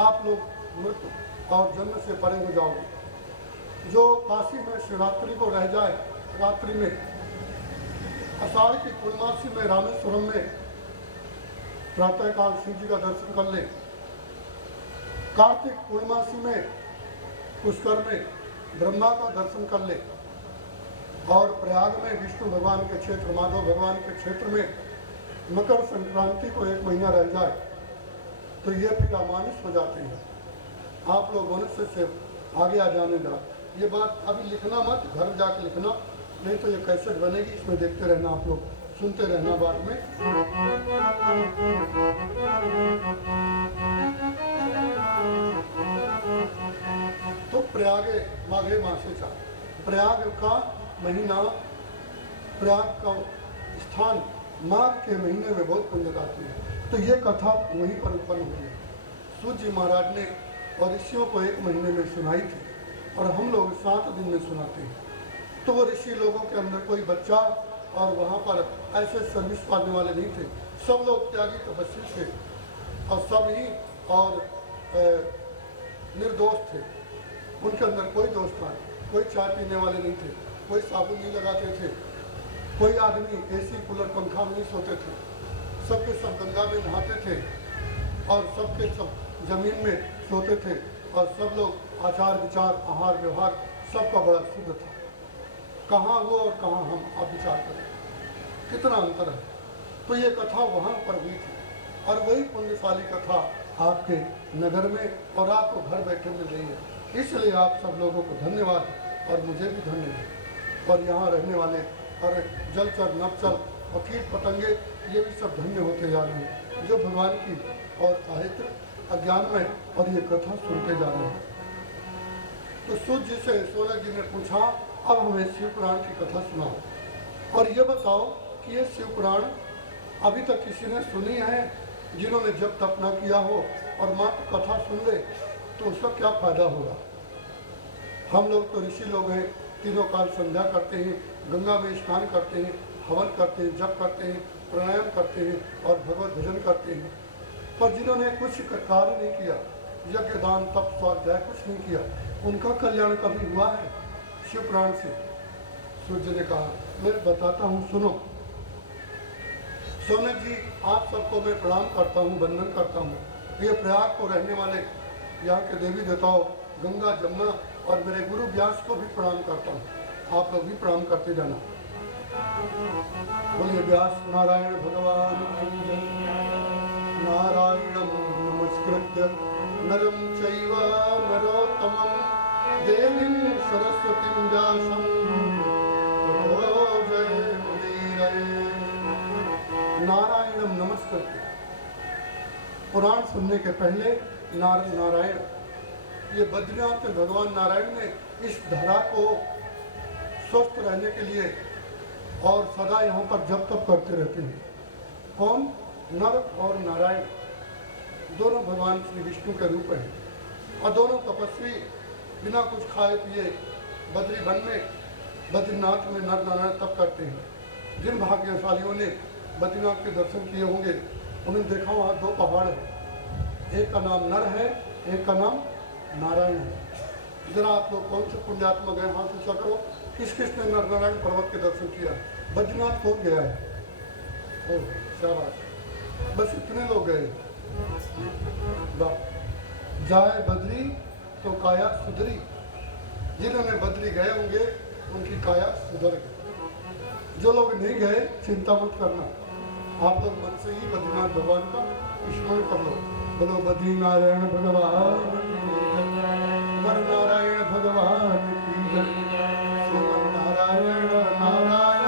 आप लोग मृत्यु और जन्म से परे हो जाओगे। जो काशी में शिवरात्रि को रह जाए, रात्रि में आषाढ़ की पूर्णमासी में रामेश्वरम में प्रातःकाल शिव जी का दर्शन कर ले, कार्तिक पूर्णमासी में पुष्कर में ब्रह्मा का दर्शन कर ले, और प्रयाग में विष्णु भगवान के क्षेत्र, माधव भगवान के क्षेत्र में मकर संक्रांति को 1 महीना रह जाए तो ये फिर अमानुष हो जाते हैं। आप लोग मनुष्य से आगे आ जाने का, ये बात अभी लिखना मत, घर जाकर लिखना, नहीं तो ये कैसेट बनेगी, इसमें देखते रहना, आप लोग सुनते रहना बाद में। प्रयागे माघे मासे चा, प्रयाग का महीना, प्रयाग का स्थान माघ के महीने में बहुत पुण्यदायी है। तो ये कथा वहीं पर उत्पन्न हुई है। सूत जी महाराज ने और ऋषियों को 1 महीने में सुनाई थी और हम लोग 7 दिन में सुनाते हैं। तो वो ऋषि लोगों के अंदर कोई बच्चा और वहाँ पर ऐसे सर्विस पाने वाले नहीं थे। सब लोग त्यागी तपस्वी थे और सब ही और निर्दोष थे। उनके अंदर कोई दोष था, कोई चाय पीने वाले नहीं थे, कोई साबुन नहीं लगाते थे, कोई आदमी एसी कूलर पंखा में नहीं सोते थे, सबके सब गंगा में नहाते थे और सबके सब जमीन में सोते थे और सब लोग आचार विचार आहार व्यवहार सबका बड़ा शुद्ध था। कहाँ वो और कहाँ हम, आप विचार करें कितना अंतर है। तो ये कथा वहाँ पर हुई थी और वही पुण्यशाली कथा आपके नगर में और आपको घर बैठे मिल रही है। इसलिए आप सब लोगों को धन्यवाद और मुझे भी धन्यवाद। और यहाँ रहने वाले और जलचर नवचर और कीट पतंगे ये भी सब धन्य होते जा रहे हैं जो भगवान की और साहित्य अज्ञान में और ये कथा सुनते जा रहे हैं। तो सूत जी से सोनक जी ने पूछा, अब हमें शिव पुराण की कथा सुनाओ और ये बताओ कि ये शिव पुराण अभी तक किसी ने सुनी है? जिन्होंने जब तप न किया हो और मात्र कथा सुन ले तो उसका क्या फायदा होगा? हम लोग तो ऋषि लोग हैं, तीनों काल संध्या करते हैं, गंगा में स्नान करते हैं, हवन करते हैं, जप करते हैं, प्राणायाम करते हैं और भगवत भजन करते हैं। पर जिन्होंने कुछ कार्य नहीं किया, यज्ञ दान तप स्वाध्याय कुछ नहीं किया, उनका कल्याण कभी हुआ है शिव पुराण से? सूर्य ने कहा, मैं बताता हूँ, सुनो। सोनक जी, आप सबको मैं प्रणाम करता हूँ, वंदन करता हूँ। ये प्रयाग को रहने वाले यहाँ के देवी देवताओं गंगा जमुना और मेरे गुरु व्यास को भी प्रणाम करता हूँ। आप लोग भी प्रणाम करते जाना। बोलिए व्यास नारायण भगवान की जय। नारायणं नमस्कृत्य नरं चैव नरोत्तमं देवीं सरस्वतीं व्यासं ततो जयमुदीरये। नारायणं नमस्कृत्य, पुराण सुनने के पहले नारायण, ये बद्रीनाथ के भगवान नारायण ने इस धरा को स्वस्थ रहने के लिए और सदा यहाँ पर जप तप करते रहते हैं। कौन? नर और नारायण दोनों भगवान श्री विष्णु के रूप हैं और दोनों तपस्वी बिना कुछ खाए पिए बद्री वन में बद्रीनाथ में नर नारायण तप करते हैं। जिन भाग्यशालियों ने बद्रीनाथ के दर्शन किए होंगे उन्हें देखा वहाँ 2 पहाड़ है, एक का नाम नर है, एक का नाम नारायण है। जरा आप लोग कौन से पुण्यात्मा गए वहाँ से करो, किस किस ने नर नारायण पर्वत के दर्शन किया? बद्रीनाथ कौन गया है? ओ शाबाश, बस इतने लोग गए। जाए बद्री तो काया सुधरी। जिन्होंने बद्री गए होंगे उनकी काया सुधर गई। जो लोग नहीं गए चिंता मत करना, आप लोग मन से ही बद्रीनाथ भगवान का स्मरण कर लो। बोलो बद्री नारायण भगवान नर नारायण भगवान की जय। श्रीमन नारायण नारायण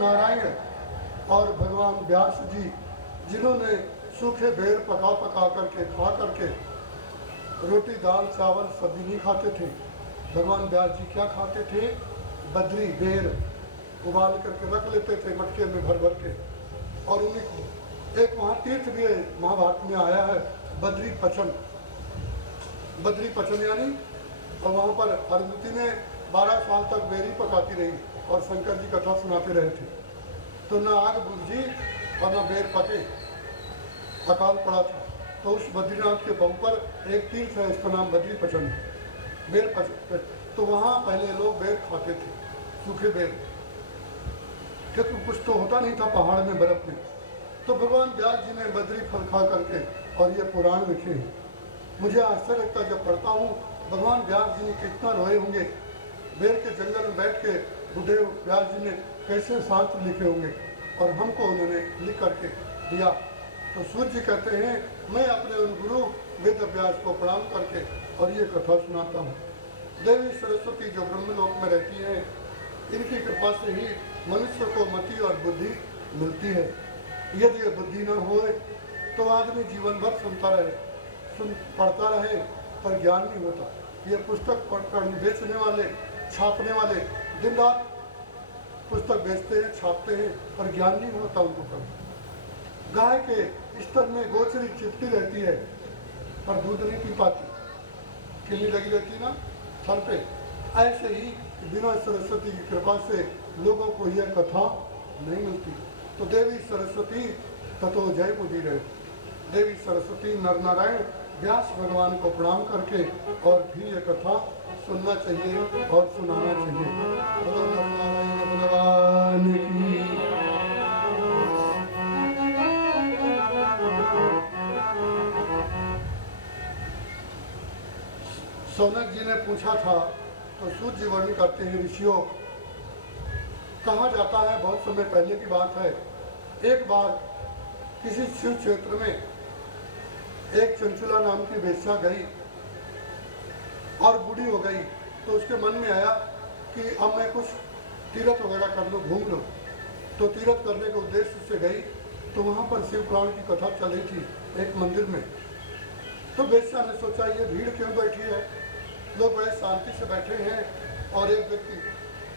नारायण और भगवान व्यास जी जिन्होंने सूखे बेर पका पका करके खा करके रोटी दाल चावल सब्जी नहीं खाते थे, भगवान व्यास जी क्या खाते थे? बद्री बेर उबाल करके रख लेते थे मटके में भर भर के। और उन्हीं को एक वहाँ तीर्थ भी महाभारत में आया है, बद्री पचन। बद्री पचन यानी, और वहाँ पर अरुंधति ने 12 साल तक बेरी पकाती रही और शंकर जी कथा सुनाते रहे थे। तो न आग बुझी और न बेर पके, अकाल पड़ा था। तो उस बद्रीनाथ के ऊपर एक तीर्थ है, उसका नाम बद्री पचन है, बेर पचन। तो वहाँ पहले लोग बेर खाते थे, सूखे बेर, क्योंकि कुछ तो होता नहीं था पहाड़ में, बर्फ में। तो भगवान व्यास जी ने बद्री फल खा करके और ये पुराण लिखे हैं। मुझे आश्चर्य लगता जब पढ़ता हूँ, भगवान व्यास जी ने कितना रोए होंगे, बेर के जंगल में बैठ के बूढ़े व्यास जी ने कैसे शास्त्र लिखे होंगे, और हमको उन्होंने लिख करके दिया। तो सूर्य जी कहते हैं, मैं अपने उन गुरु वेद व्यास को प्रणाम करके और ये कथा सुनाता हूँ। देवी सरस्वती जो ब्रह्मलोक में रहती हैं, इनकी कृपा से ही मनुष्य को मति और बुद्धि मिलती है। यदि ये बुद्धि न होए तो आदमी जीवन भर सुनता रहे, पढ़ता रहे, पर ज्ञान नहीं होता। ये पुस्तक पढ़कर बेचने वाले, छापने वाले दिन रात पुस्तक बेचते हैं, छापते हैं, पर ज्ञान नहीं होता उनको कभी। गाय के स्तर में गोचरी चिपटी रहती है, पर दूध नहीं पी पाती, किल्ली लगी रहती ना सर पे। ऐसे ही बिना सरस्वती की कृपा से लोगों को यह कथा नहीं मिलती। तो देवी सरस्वती ततो जय बुद्धि रहे। देवी सरस्वती नर नारायण व्यास भगवान को प्रणाम करके और भी ये कथा सुनना चाहिए और सुनाना चाहिए। बोलो नर नारायण भगवान की। सौनक जी ने पूछा था, तो सूत जी वर्णन करते हैं, ऋषियों कहा जाता है, बहुत समय पहले की बात है, एक बार किसी शिव क्षेत्र में एक चंचुला नाम की वेश्या गई और बूढ़ी हो गई। तो उसके मन में आया कि अब मैं कुछ तीर्थ वगैरह कर लूँ, घूम लूँ। तो तीर्थ करने के उद्देश्य से गई। तो वहाँ पर शिव पुराण की कथा चल रही थी एक मंदिर में। तो वेश्या ने सोचा ये भीड़ क्यों बैठी है, लोग बड़े शांति से बैठे हैं और एक व्यक्ति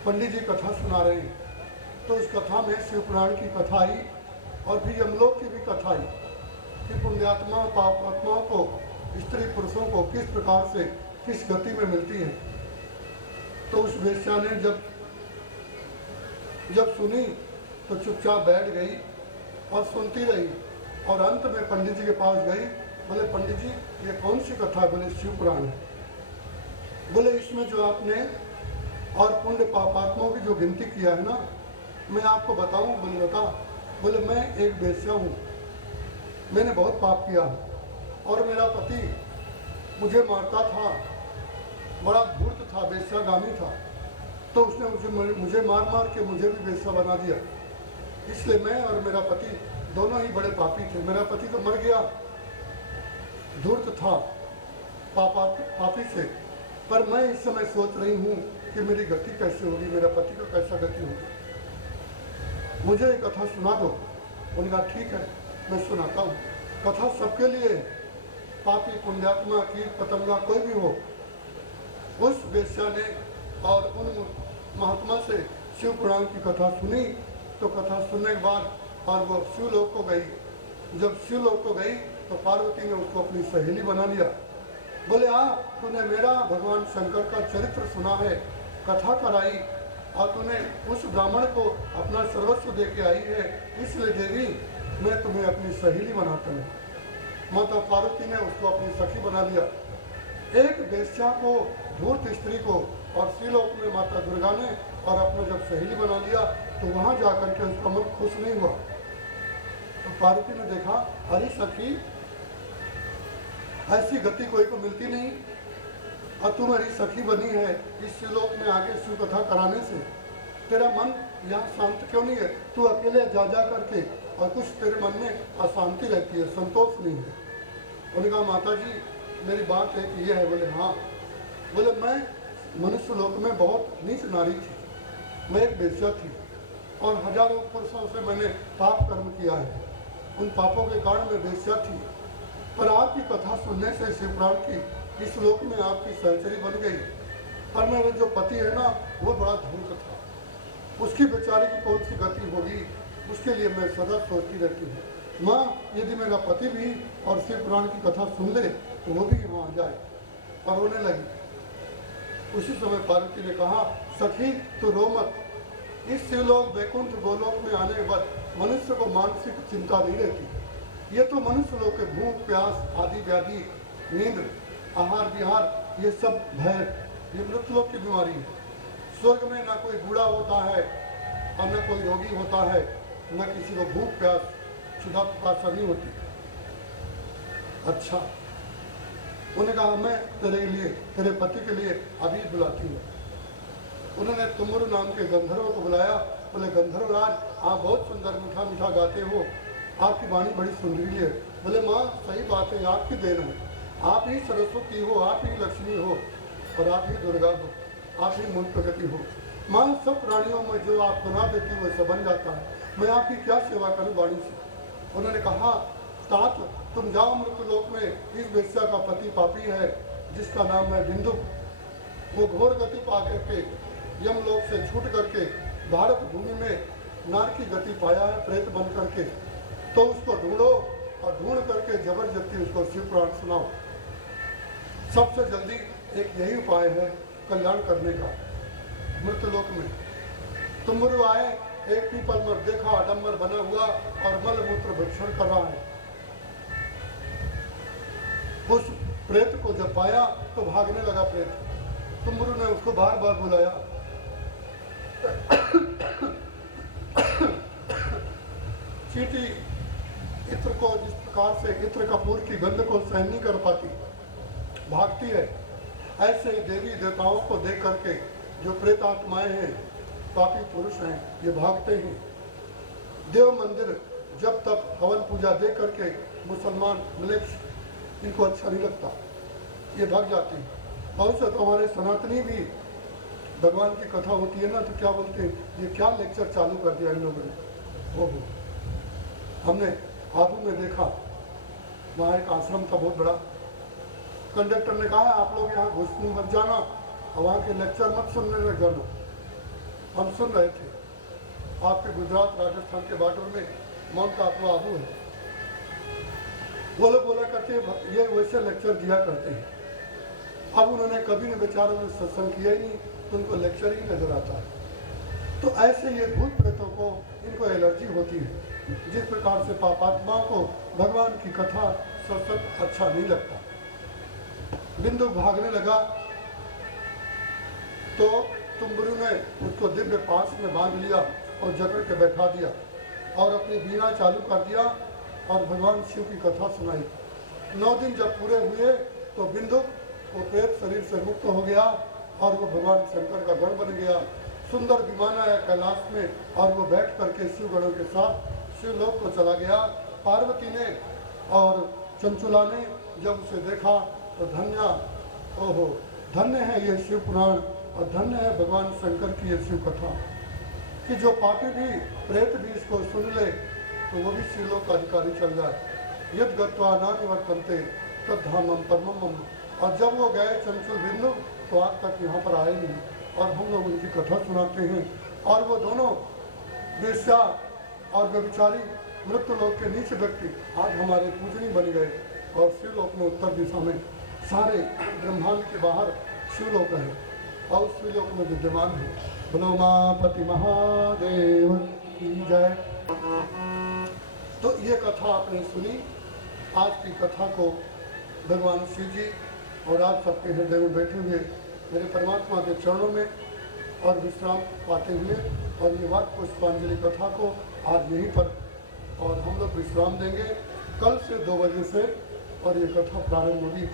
पंडित जी कथा सुना रहे हैं। तो उस कथा में शिव पुराण की कथा आई और फिर यमलोक की भी कथा आई कि पुण्यात्मा पापात्माओं को, स्त्री पुरुषों को किस प्रकार से किस गति में मिलती है। तो उस वेश्या ने जब सुनी तो चुपचाप बैठ गई और सुनती रही, और अंत में पंडित जी के पास गई। बोले पंडित जी ये कौन सी कथा है? बोले शिव पुराण है। बोले इसमें जो आपने और पुण्य पापात्माओं की जो गिनती किया है ना, मैं आपको बताऊं? बोले बता। बोले मैं एक वेश्या हूँ, मैंने बहुत पाप किया और मेरा पति मुझे मारता था, बड़ा धूर्त था, वेश्यागामी था। तो उसने मुझे मार मार के मुझे भी वेश्या बना दिया। इसलिए मैं और मेरा पति दोनों ही बड़े पापी थे। मेरा पति तो मर गया, धूर्त था, पापी से। पर मैं इस समय सोच रही हूँ कि मेरी गति कैसे होगी, मेरा पति का कैसा गति होगी, मुझे एक कथा सुना दो। उन्होंने कहा ठीक है मैं सुनाता हूँ। कथा सबके लिए, पापी पुण्यात्मा कीट पतंगा कोई भी हो। उस वेश्या ने और उन महात्मा से शिव पुराण की कथा सुनी। तो कथा सुनने के बाद और वो शिवलोक को गई। जब शिवलोक को गई तो पार्वती ने उसको अपनी सहेली बना लिया। बोले हाँ तूने मेरा भगवान शंकर का चरित्र सुना है, कथा कराई और तूने उस ब्राह्मण को अपना सर्वस्व दे के आई है, इसलिए देवी मैं तुम्हें अपनी सहेली बनाता हूँ। माता पार्वती ने उसको अपनी सखी बना लिया। एक वेश्या को, धूर्त स्त्री को, और श्रीलोक में माता दुर्गा ने और अपना जब सहेली बना लिया तो वहाँ जाकर के उसका मन खुश नहीं हुआ। तो पार्वती ने देखा अरे सखी ऐसी गति कोई को मिलती नहीं और तू मेरी सखी बनी है इस श्रीलोक में आगे शिव कथा कराने से, तेरा मन यहाँ शांत क्यों नहीं है? तू अकेले जा करके और कुछ तेरे मन में अशांति रहती है, संतोष नहीं है। उन्होंने कहा माता जी मेरी बात एक ये है। बोले हाँ। बोले मैं मनुष्य लोक में बहुत नीच नारी थी, मैं एक वेश्या थी और हजारों पुरुषों से मैंने पाप कर्म किया है, उन पापों के कारण मैं वेश्या थी। पर आपकी कथा सुनने से शिव पुराण की इस लोक में आपकी सहचरी बन गई। और मेरा जो पति है ना वो बड़ा धूर्त था, उसकी बेचारे की कौन सी गति होगी, उसके लिए मैं सदा सोचती रहती हूँ। माँ यदि मेरा पति भी और शिव पुराण की कथा सुन ले तो वो भी यहाँ आ जाए। और रोने लगी। उसी समय पार्वती ने कहा सखी तू रो मत, इस शिवलोक वैकुंठ गोलोक में आने के बाद मनुष्य को मानसिक चिंता नहीं रहती। ये तो मनुष्य लोग के भूख प्यास आदि व्याधि नींद आहार विहार ये सब भय ये मृत्यु लोक की बीमारी है। स्वर्ग में ना कोई बूढ़ा होता है और न कोई रोगी होता है, न किसी को भूख प्यास क्षुधा पिपासा नहीं होती। अच्छा, उन्होंने कहा मैं तेरे लिए तेरे पति के लिए अभी बुलाती हूँ। उन्होंने तुमुरु नाम के गंधर्व को बुलाया। बोले गंधर्व राज आप बहुत सुंदर मीठा मीठा गाते हो, आपकी वाणी बड़ी सुंदरी है। बोले माँ सही बात है, आपकी देन है, आप ही सरस्वती हो, आप ही लक्ष्मी हो और आप ही दुर्गा हो, आप ही मूल प्रगति हो। माँ सब प्राणियों में जो आप बना देती हो वैसा बन जाता है, मैं आपकी क्या सेवा करूँ वाणी से। उन्होंने कहा तात तुम जाओ मृत्यु लोक में, इस वेश्या का पति पापी है जिसका नाम है बिंदु, वो घोर गति पा करके यमलोक से छूट करके भारत भूमि में नार की गति पाया है प्रेत बन करके, तो उसको ढूंढो और ढूंढ करके जबरदस्ती उसको शिव पुराण सुनाओ। सबसे जल्दी एक यही उपाय है कल्याण करने का। मृत्युलोक में तुमुरु आए, एक पीपल मर देखा आडम्बर बना हुआ और मल मूत्र भक्षण कर रहा है। उस प्रेत को जब पाया तो भागने लगा प्रेत। तुमुरु ने उसको बार बार बुलाया। चींटी इत्र को जिस प्रकार से इत्र कपूर की गंध को सहन नहीं कर पाती, भागती है, ऐसे ही देवी देवताओं को देख करके जो प्रेत आत्माएं हैं, पापी पुरुष हैं, ये भागते हैं। देव मंदिर जब तक हवन पूजा दे करके मुसलमान मिलेक्स इनको अच्छा नहीं लगता, ये भाग जाते हैं। बहुत से तो हमारे सनातनी भी भगवान की कथा होती है ना तो क्या बोलते हैं, ये क्या लेक्चर चालू कर दिया इन लोगों ने। वो हमने आबू में देखा, वहाँ एक आश्रम था बहुत बड़ा। कंडक्टर ने कहा आप लोग यहाँ घुसने मत जाना और वहाँ के लेक्चर मत सुनने लग जाना। हम सुन रहे थे, आपके गुजरात राजस्थान के बॉर्डर में माउंट आबू है। वो लोग बोला करते ये वैसे लेक्चर दिया करते हैं। अब उन्होंने कभी ने बेचारों ने सत्संग किया ही नहीं तो उनको लेक्चर ही नजर आता है। तो ऐसे ये भूत प्रेतों को इनको एलर्जी होती है। जिस प्रकार से पापात्माओं को भगवान की कथा सत्संग अच्छा नहीं लगता। बिंदु भागने लगा तो तुमुरु ने उसको दिव्य पास में बांध लिया और जकड़ के बैठा दिया और अपनी बीना चालू कर दिया और भगवान शिव की कथा सुनाई। 9 दिन जब पूरे हुए तो बिंदु वो प्रेत शरीर से मुक्त हो गया और वो भगवान शंकर का गण बन गया। सुंदर विमान आया कैलाश में और वो बैठ करके शिव गणों के साथ शिवलोक को चला गया। पार्वती ने और चंचुला ने जब उसे देखा तो ओहो धन्य है ये शिव पुराण और धन्य है भगवान शंकर की ये शिव कथा कि जो पापी भी प्रेत भी इसको सुन ले तो वो भी शिवलोक का अधिकारी चल जाए। यद गत्वा न निवर्तन्ते तद धामम परमम। और जब वो गए चंचल बिंदु तो आज तक यहाँ पर आए नहीं और हम लोग उनकी कथा सुनाते हैं। और वो दोनों वेश्या और व्यभिचारी मृत्यु लोक के नीच व्यक्ति आज हमारे पूजनी बन गए और शिवलोक में उत्तर दिशा में सारे ब्रह्मांड के बाहर शिवलोक है और शिवलोक में विद्यमान है। बोलो उमापति महादेव की जय। तो ये कथा आपने सुनी। आज की कथा को भगवान शिव जी और आप सबके हृदय में बैठे हुए मेरे परमात्मा के चरणों में और विश्राम पाते हुए और ये वाक्य पुष्पांजलि कथा को आज यहीं पर और हम लोग विश्राम देंगे। कल से 2 बजे से और ये कथा प्रारंभ होगी।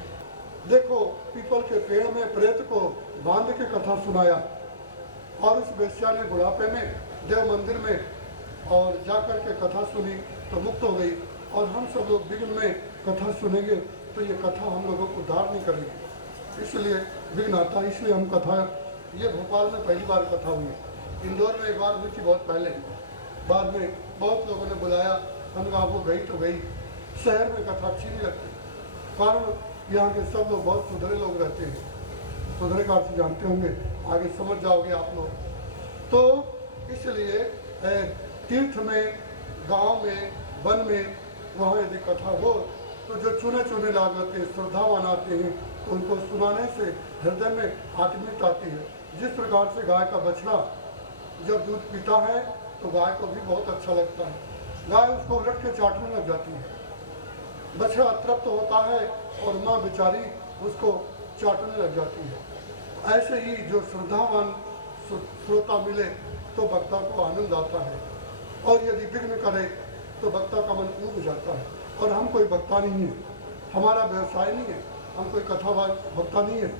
देखो पीपल के पेड़ में प्रेत को बांध के कथा सुनाया और उस वेश्या ने बुढ़ापे में देव मंदिर में और जाकर के कथा सुनी तो मुक्त हो गई। और हम सब लोग विघ्न में कथा सुनेंगे तो ये कथा हम लोगों को उद्धार नहीं करेगी, इसलिए विघ्न आता है। इसलिए हम कथा ये भोपाल में पहली बार कथा हुई, इंदौर में एक बार हुई थी बहुत पहले, बाद में बहुत लोगों ने बुलाया, हम कहा वो गई तो गई। शहर में कथा अच्छी नहीं लगती, कारण यहाँ के सब लोग बहुत सुधरे लोग रहते हैं। सुधरे का अर्थ जानते होंगे, आगे समझ जाओगे आप लोग। तो इसलिए तीर्थ में, गांव में, वन में वहाँ यदि कथा हो तो जो चुने चुने लोग आते हैं, श्रद्धावान आते हैं, तो उनको सुनाने से हृदय में आत्मीयता आती है। जिस प्रकार से गाय का बछड़ा जब दूध पीता है तो गाय को भी बहुत अच्छा लगता है, गाय उसको उलट के चाटने लग जाती है। बछड़ा तृप्त होता है और माँ बेचारी उसको चाटने लग जाती है। ऐसे ही जो श्रद्धावान श्रोता मिले तो वक्ता को आनंद आता है, और यदि विघ्न करे तो वक्ता का मन ऊब जाता है। और हम कोई वक्ता नहीं है, हमारा व्यवसाय नहीं है, हम कोई कथा वक्ता नहीं है।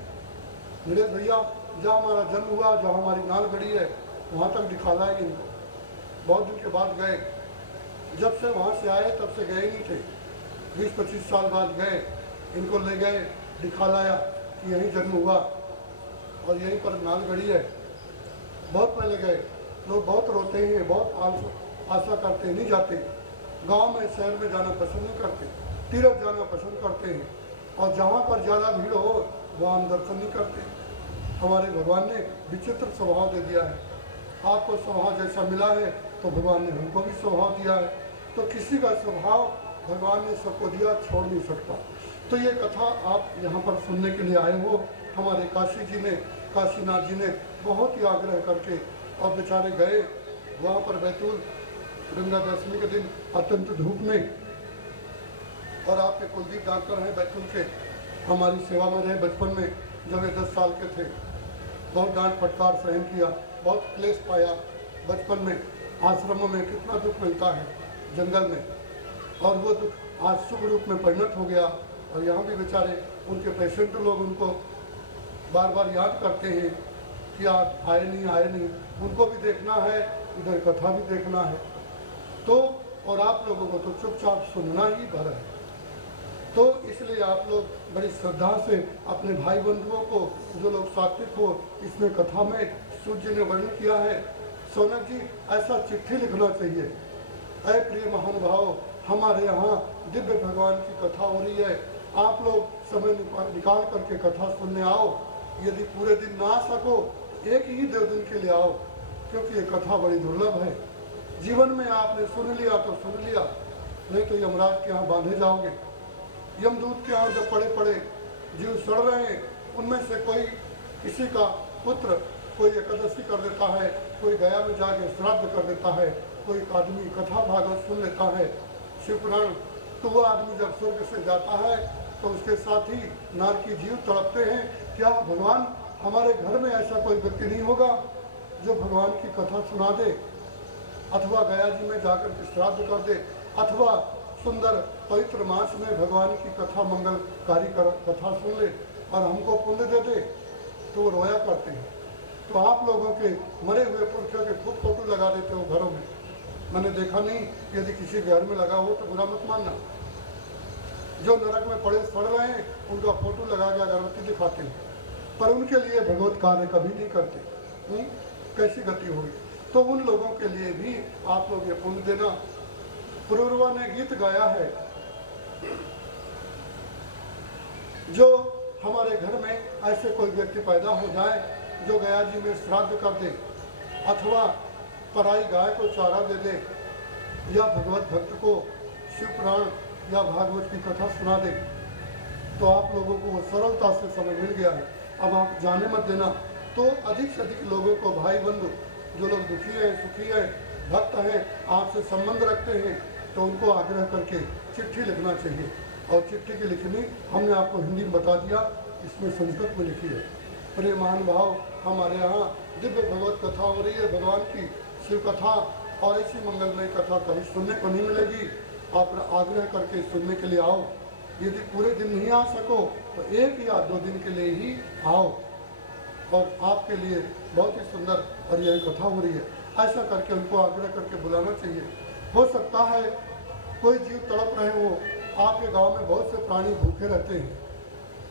मेरे भैया जहाँ हमारा जन्म हुआ, जहाँ हमारी नाल गड़ी है, वहाँ तक दिखा लाएंगे इनको। बहुत दिन के बाद गए, जब से वहाँ से आए तब से गए नहीं थे, 20-25 साल बाद गए, इनको ले गए, दिखा लाया कि यहीं जन्म हुआ और यहीं पर नाल गड़ी है। बहुत पहले गए, लोग बहुत रोते हैं, बहुत आशा करते हैं, नहीं जाते। गांव में शहर में जाना पसंद नहीं करते, तीर्थ जाना पसंद करते हैं, और जहाँ पर ज़्यादा भीड़ हो वहाँ हम दर्शन नहीं करते। हमारे भगवान ने विचित्र स्वभाव दे दिया है। आपको स्वभाव जैसा मिला है तो भगवान ने हमको भी स्वभाव दिया है। तो किसी का स्वभाव भगवान ने सबको दिया, छोड़ नहीं सकता। तो ये कथा आप यहाँ पर सुनने के लिए आए हो। हमारे काशी जी ने, काशीनाथ जी ने बहुत ही आग्रह करके और बेचारे गए वहाँ पर बैतूल गंगा दशमी के दिन अत्यंत धूप में। और आपके कुलदीप डॉक्टर हैं बैतूल के, हमारी सेवा में रहे बचपन में, जब वे 10 साल के थे। बहुत डांट फटकार सहन किया, बहुत क्लेश पाया बचपन में। आश्रमों में कितना दुख मिलता है जंगल में, और वो दुख आज शुभ रूप में परिणत हो गया। और यहाँ भी बेचारे उनके पेशेंट लोग उनको बार बार याद करते हैं कि आप आए नहीं, उनको भी देखना है, इधर कथा भी देखना है। तो और आप लोगों को तो चुपचाप सुनना ही भर है। तो इसलिए आप लोग बड़ी श्रद्धा से अपने भाई बंधुओं को, जो लोग सात्विक हो, इसमें कथा में सूर्य जी ने वर्णन किया है। सोनक जी, ऐसा चिट्ठी लिखना चाहिए, अय प्रिय महानुभाव, हमारे यहाँ दिव्य भगवान की कथा हो रही है, आप लोग समय निकाल करके कथा सुनने आओ। यदि पूरे दिन ना आ सको, एक ही 2 दिन के लिए आओ, क्योंकि ये कथा बड़ी दुर्लभ है। जीवन में आपने सुन लिया तो सुन लिया, नहीं तो यमराज के यहाँ बांधे जाओगे। यमदूत के यहाँ जब पड़े जीव सड़ रहे हैं, उनमें से कोई किसी का पुत्र कोई एकादशी कर देता है, कोई गया में जाके श्राद्ध कर देता है, कोई आदमी कथा भागवत सुन लेता है, शिवपुराण, तो वो आदमी जब स्वर्ग से जाता है तो उसके साथ ही नारकी जीव तड़पते हैं। क्या भगवान, हमारे घर में ऐसा कोई व्यक्ति नहीं होगा जो भगवान की कथा सुना दे, अथवा गया जी में जाकर के श्राद्ध कर दे, अथवा सुंदर पवित्र मास में भगवान की कथा मंगलकारी कथा सुन ले और हमको पुण्य दे दे। तो वो रोया करते हैं। तो आप लोगों के मरे हुए पुरुषों के खुद फोटो लगा देते हो घरों में, मैंने देखा नहीं। यदि किसी घर में लगा हो तो बुरा मत मानना। जो नरक में पड़े सड़ रहे हैं, उनका फोटो लगा के अगरबत्ती दिखाते हैं, पर उनके लिए भगवत कार्य कभी नहीं करते। कैसी गति होगी। तो उन लोगों के लिए भी आप लोग ये पुण्य देना। पुरूरवा ने गीत गाया है, जो हमारे घर में ऐसे कोई व्यक्ति पैदा हो जाए जो गया जी में श्राद्ध कर दे, अथवा पराई गाय को चारा दे दे, या भगवत भक्त को शिव पुराण या भागवत की कथा सुना दे, तो आप लोगों को वो सरलता से समझ मिल गया है। अब आप जाने मत देना। तो अधिक से अधिक लोगों को, भाई बंधु जो लोग दुखी हैं, सुखी हैं, भक्त हैं, आपसे संबंध रखते हैं, तो उनको आग्रह करके चिट्ठी लिखना चाहिए। और चिट्ठी की लिखनी हमने आपको हिंदी में बता दिया, इसमें संस्कृत में लिखी है। प्रिय महानुभाव, हमारे यहाँ दिव्य भगवत कथा हो रही है, भगवान की शिव कथा, और ऐसी मंगलमय कथा कभी सुनने को नहीं मिलेगी। आप आग्रह करके सुनने के लिए आओ। यदि पूरे दिन नहीं आ सको तो 1 या 2 दिन के लिए ही आओ, और आपके लिए बहुत ही सुंदर और यही कथा हो रही है। ऐसा करके उनको आग्रह करके बुलाना चाहिए। हो सकता है कोई जीव तड़प रहे हो। आपके गांव में बहुत से प्राणी भूखे रहते हैं।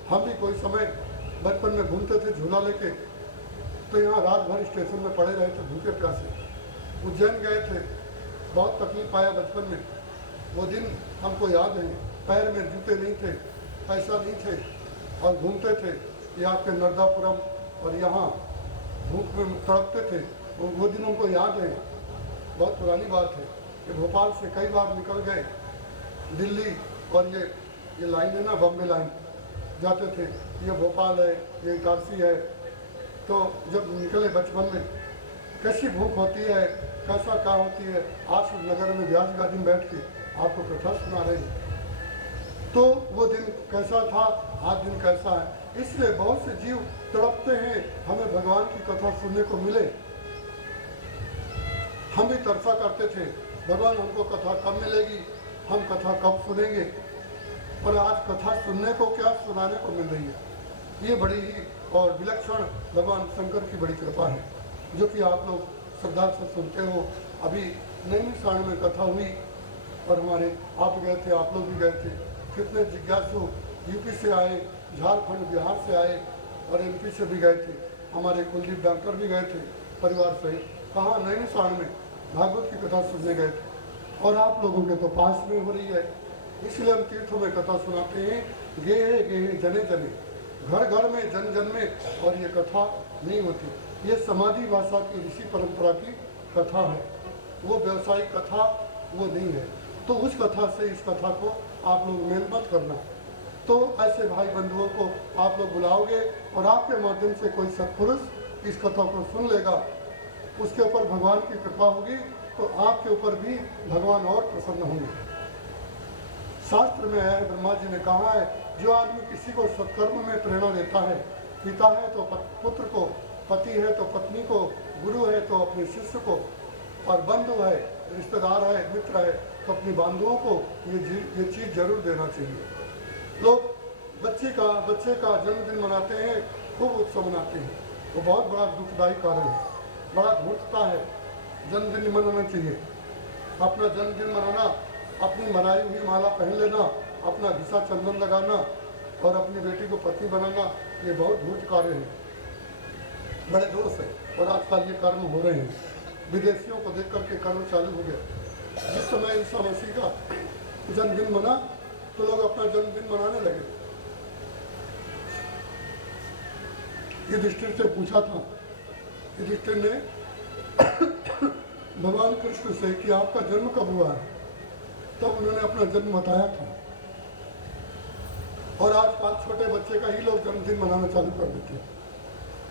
हम भी कोई समय बचपन में घूमते थे झूला लेके, तो यहाँ रात भर स्टेशन में पड़े रहे थे भूखे प्यासे। उज्जैन गए थे, बहुत तकलीफ आया बचपन में। वो दिन हमको याद है। पैर में जूते नहीं थे, पैसा नहीं थे, और घूमते थे। ये आपके नर्दापुरम और यहाँ भूख में तड़पते थे। वो दिन हमको याद है, बहुत पुरानी बात है। कि भोपाल से कई बार निकल गए दिल्ली, और ये लाइन है ना, बॉम्बे लाइन जाते थे। ये भोपाल है, ये इटारसी है। तो जब निकले बचपन में, कैसी भूख होती है, कैसा क्या होती है। आज नगर में व्यास गादी में बैठ के आपको कथा सुना रहे हैं, तो वो दिन कैसा था, आज दिन कैसा है। इसलिए बहुत से जीव तड़पते हैं हमें भगवान की कथा सुनने को मिले। हम भी तरसा करते थे, भगवान हमको कथा कब मिलेगी, हम कथा कब सुनेंगे। और आज कथा सुनने को क्या, सुनाने को मिल रही है। ये बड़ी ही और विलक्षण भगवान शंकर की बड़ी कृपा है, जो कि आप लोग श्रद्धा से सुनते हो। अभी नैनीताल में कथा हुई और हमारे आप गए थे, आप लोग भी गए थे। कितने जिज्ञासु यूपी से आए, झारखंड बिहार से आए और एमपी से भी गए थे। हमारे कुलदीप डॉक्टर भी गए थे परिवार सहित। कहाँ, नैनीताल में भागवत की कथा सुनने गए थे। और आप लोगों के तो पास में हो रही है, इसलिए हम तीर्थों में कथा सुनाते हैं। गेहे गेहे जने जने, घर घर में, जन जन में। और ये कथा नहीं होती, ये समाधि भाषा की ऋषि परंपरा की कथा है, वो व्यवसायिक कथा वो नहीं है। तो उस कथा से इस कथा को आप लोग मेल मत करना। तो ऐसे भाई बंधुओं को आप लोग बुलाओगे और आपके माध्यम से कोई सत्पुरुष इस कथा को सुन लेगा, उसके ऊपर भगवान की कृपा होगी, तो आपके ऊपर भी भगवान और प्रसन्न होंगे। शास्त्र में है, ब्रह्मा जी ने कहा है, जो आदमी किसी को सत्कर्म में प्रेरणा देता है, पिता है तो पुत्र को, पति है तो पत्नी को, गुरु है तो अपने शिष्य को, और बंधु है, रिश्तेदार है, मित्र है तो अपने बांधुओं को ये चीज़ जरूर देना चाहिए। लोग बच्चे का जन्मदिन मनाते हैं, खूब उत्सव मनाते हैं, तो बहुत बड़ा दुखदायी कारण है, बड़ा धूर्तता है। जन्मदिन मनाना चाहिए, अपना जन्मदिन मनाना, अपनी मनाई हुई माला पहन लेना, अपना घिसा चंदन लगाना और अपनी बेटी को पत्नी बनाना, ये बहुत धूर्त कार्य है, बड़े जोर से। और आजकल ये कर्म हो रहे हैं, विदेशियों को देख करके कर्म चालू हो गया। जिस समय ईसा मसीह का जन्मदिन मना तो लोग अपना जन्मदिन मनाने लगे। युधिष्ठिर से पूछा था, युधिष्ठिर ने भगवान कृष्ण से कि आपका जन्म कब हुआ है, तब तो उन्होंने अपना जन्म बताया था। और आजकल छोटे बच्चे का ही लोग जन्मदिन मनाना चालू कर देते हैं,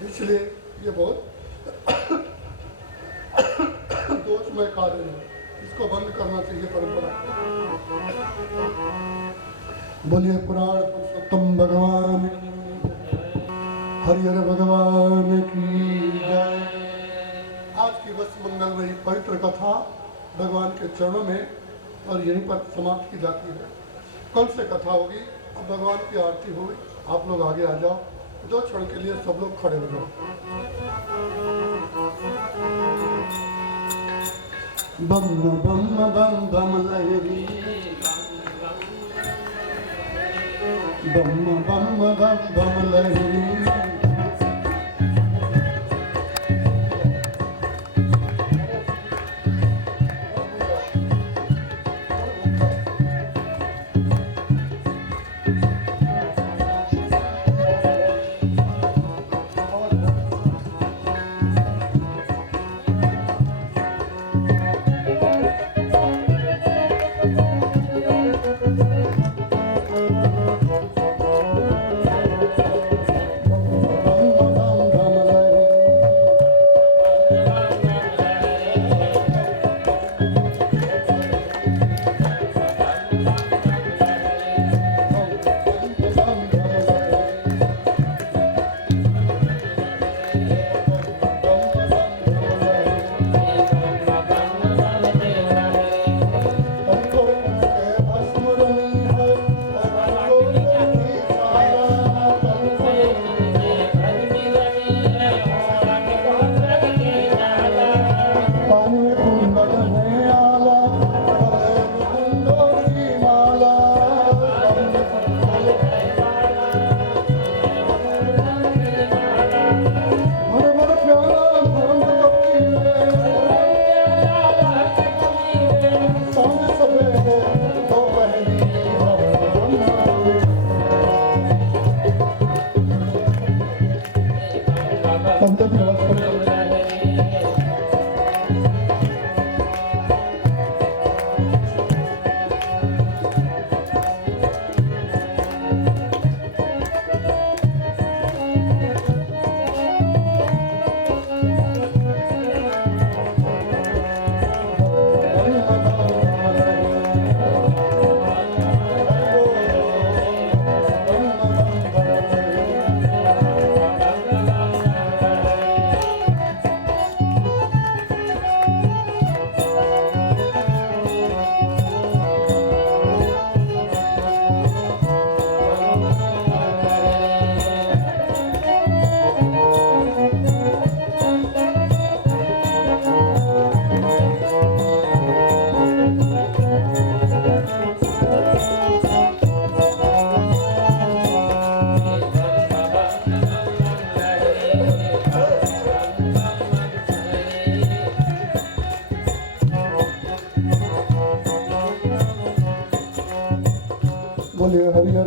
इसलिए ये बहुत दोषमय कार्य है, इसको बंद करना चाहिए परंपरा। बोलिए पुराण पुरुषोत्तम भगवान, हरिहर भगवान की जय। आज की बस मंगलमयी पवित्र कथा भगवान के चरणों में और यहीं पर समाप्त की जाती है। कल से कथा होगी, अब भगवान की आरती होगी। आप लोग आगे आ जाओ, 2 क्षण के लिए सब लोग खड़े हो जाओ। बम बम बम बम लहरी, बम बम बम बम लहरी।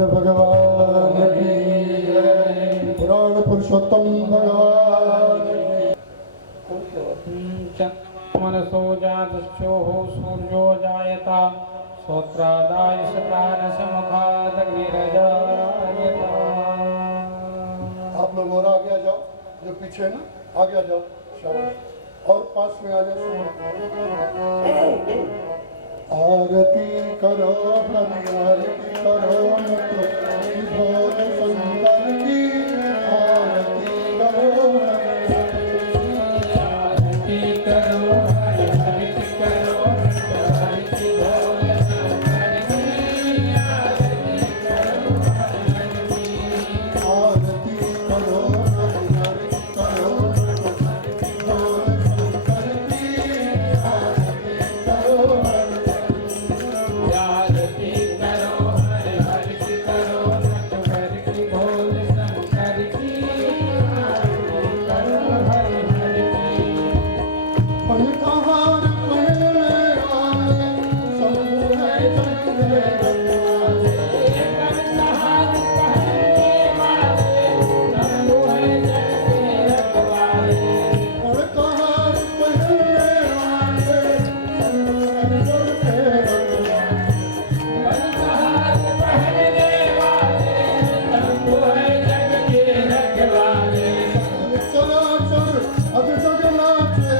शंकर भगवान की जय। पुराण पुरुषोत्तम भगवान मनसो जातश्चोः सूर्यो जायता श्रोत्रादाय सप्राणसमुखादग्निरजायता। आप लोग और आगे आ जाओ, जो पीछे है ना आगे आ जाओ, शाबाश। और पास में आ जाओ। आरती करो हरि आरती करो मत भोल सुंदर की आरती करो आरती करो हरि आरती करो आरती भोल शंकर की आरती करो आरती करो हरि आरती करो आरती भोल शंकर की आरती करो आरती करो हरि आरती करो नटवर की भोल शंकर की आरती करो हरि आरती। पंचहार पहले आए सब है जगते रखवाले। पंचहार पहनने वाले शंभु है जग के रखवाले। पंचहार पहले आए सब है जगते रखवाले। पंचहार पहनने वाले शंभु है जग के रखवाले। चराचर अब जग नाचे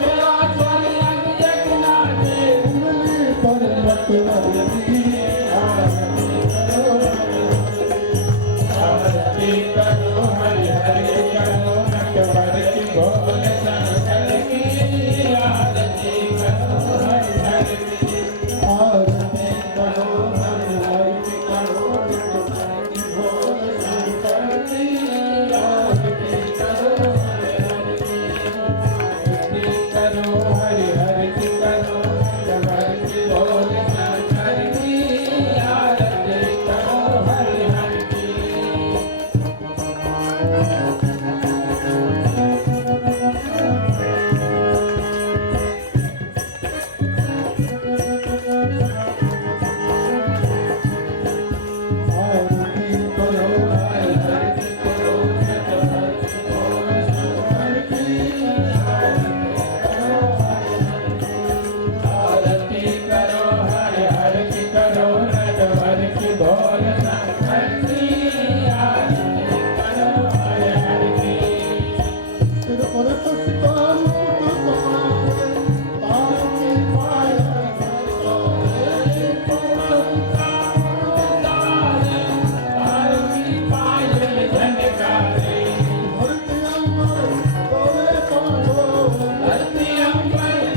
चराचर अब जग नाचे। उंगली पर मत लगी आरती करो आरती करो हरि हरि करो नटवर की भोल शंकर की आरती करो हरि हरि आरती करो हरि आरती करो नटवर की भोल शंकर की आरती करो आरती करो हरि हरि करो नटवर की भोल शंकर की आरती करो हरि हरि आरती करो हरि आरती करो नटवर की भोल शंकर की आरती करो हरि आरती करो नटवर की भोल शंकर की आरती करो हरि हरि सिर पर पुष्पा मुकुट समाये तार की पायल धरती अंबर तोरे तांडो दिया से धरती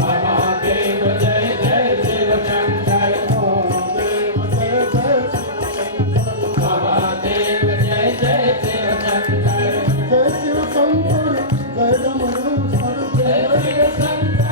महादेव जय जय शिव शंकर। महादेव जय जय शिव शंकर। जय शिव शंकर जय डमरू जय शिव शंकर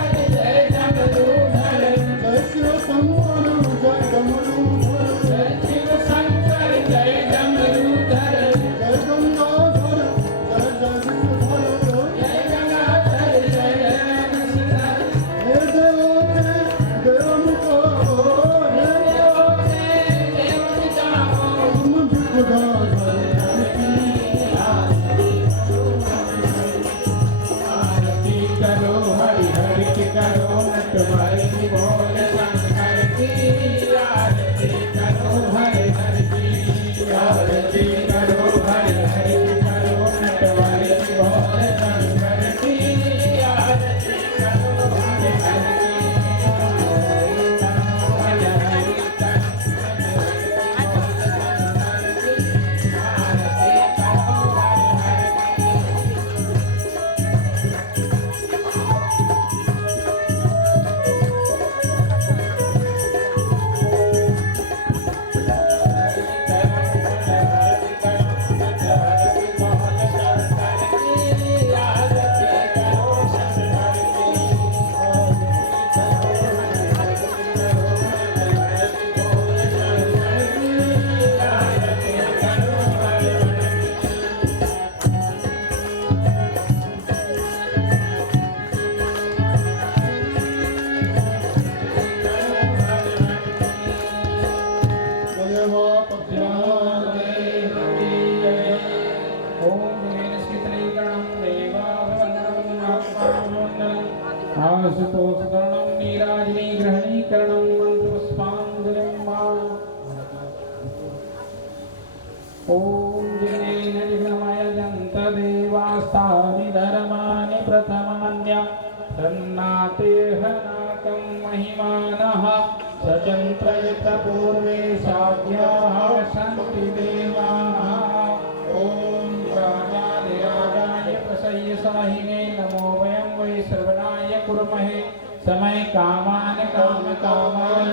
आशुतोषकरणं नीराजनीग्रहणीकरणं मन्त्रपुष्पाञ्जलिं माम्। ॐ जिनेन जिगमयजन्त देवास्तानि धर्माणि प्रथमान्य तन्नातेहनाकं महिमानः सचन्त्रयत पूर्वे साध्याः सन्ति देवाः। ॐ राजाधिराजाय प्रसह्य साहिने नमो वयं वै श्रवणाय कुर्महे समय कामान् कामकामाय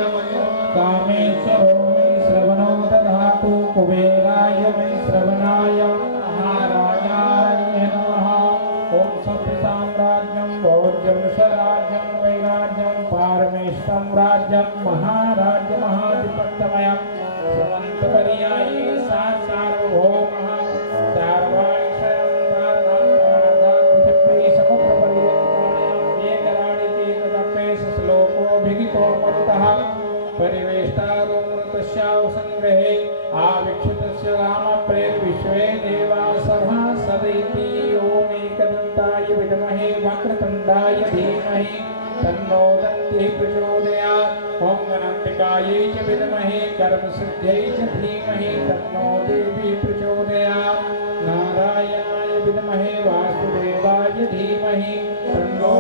कामेश्वरो वै श्रवणो दधातु कुबेराय वै श्रवणाय महाराजाय नमः। ॐ सत्यसाम्राज्यं भोज्यं स्वराज्यं वैराज्यं पारमेष्टं राज्यं महाराज्यमहाधिपत्यमयं समन्तपर्याये सार्वभौमः सार्वाश्रयं पृथिवी समुद्रपर्यन्तायां वेगराडितीतपेश श्लोकोऽभिहितो मरुतः परिवेष्टारो मृतस्यावसङ्ग्रहे आवीक्षितस्य रामप्रेत विश्वे देवा सभा सदैति। ओमेकदन्ताय विद्महे वक्रतुण्डाय धीमहि तन्नो दन्तिः प्रचोदयात्। ॐ गणाम्बिकायै च विद्महे कर्मसिद्ध्यै च धीमहि तन्नो देवी प्रचोदयात्। नारायणाय विद्महे वासुदेवाय धीमहि तन्नो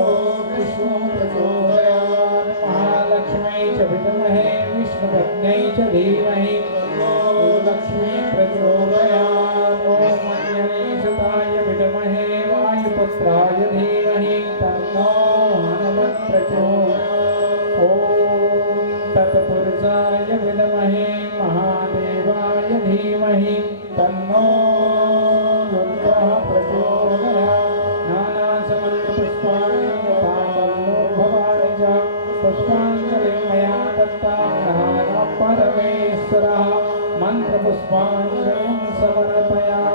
विष्णुः प्रचोदयात्। महालक्ष्म्यै च विद्महे विष्णुपत्न्यै च धीमहि तन्नो लक्ष्मी प्रचोदयात्। ॐ अग्निसुताय विद्महे वायुपुत्राय धीमहि तन्नो हनुमत् प्रचोदयात्। ॐ तत्पुरुषाय विद्महे महादेवाय धीमहि तन्नो रुद्रः प्रचोदयात्। नानासमन्तपुष्पाणि यथामल्लोद्भवानि च पुष्पाञ्जलिं मया दत्ता परमेश्वरः। मन्त्रपुष्पाञ्जलिं समर्पयामि।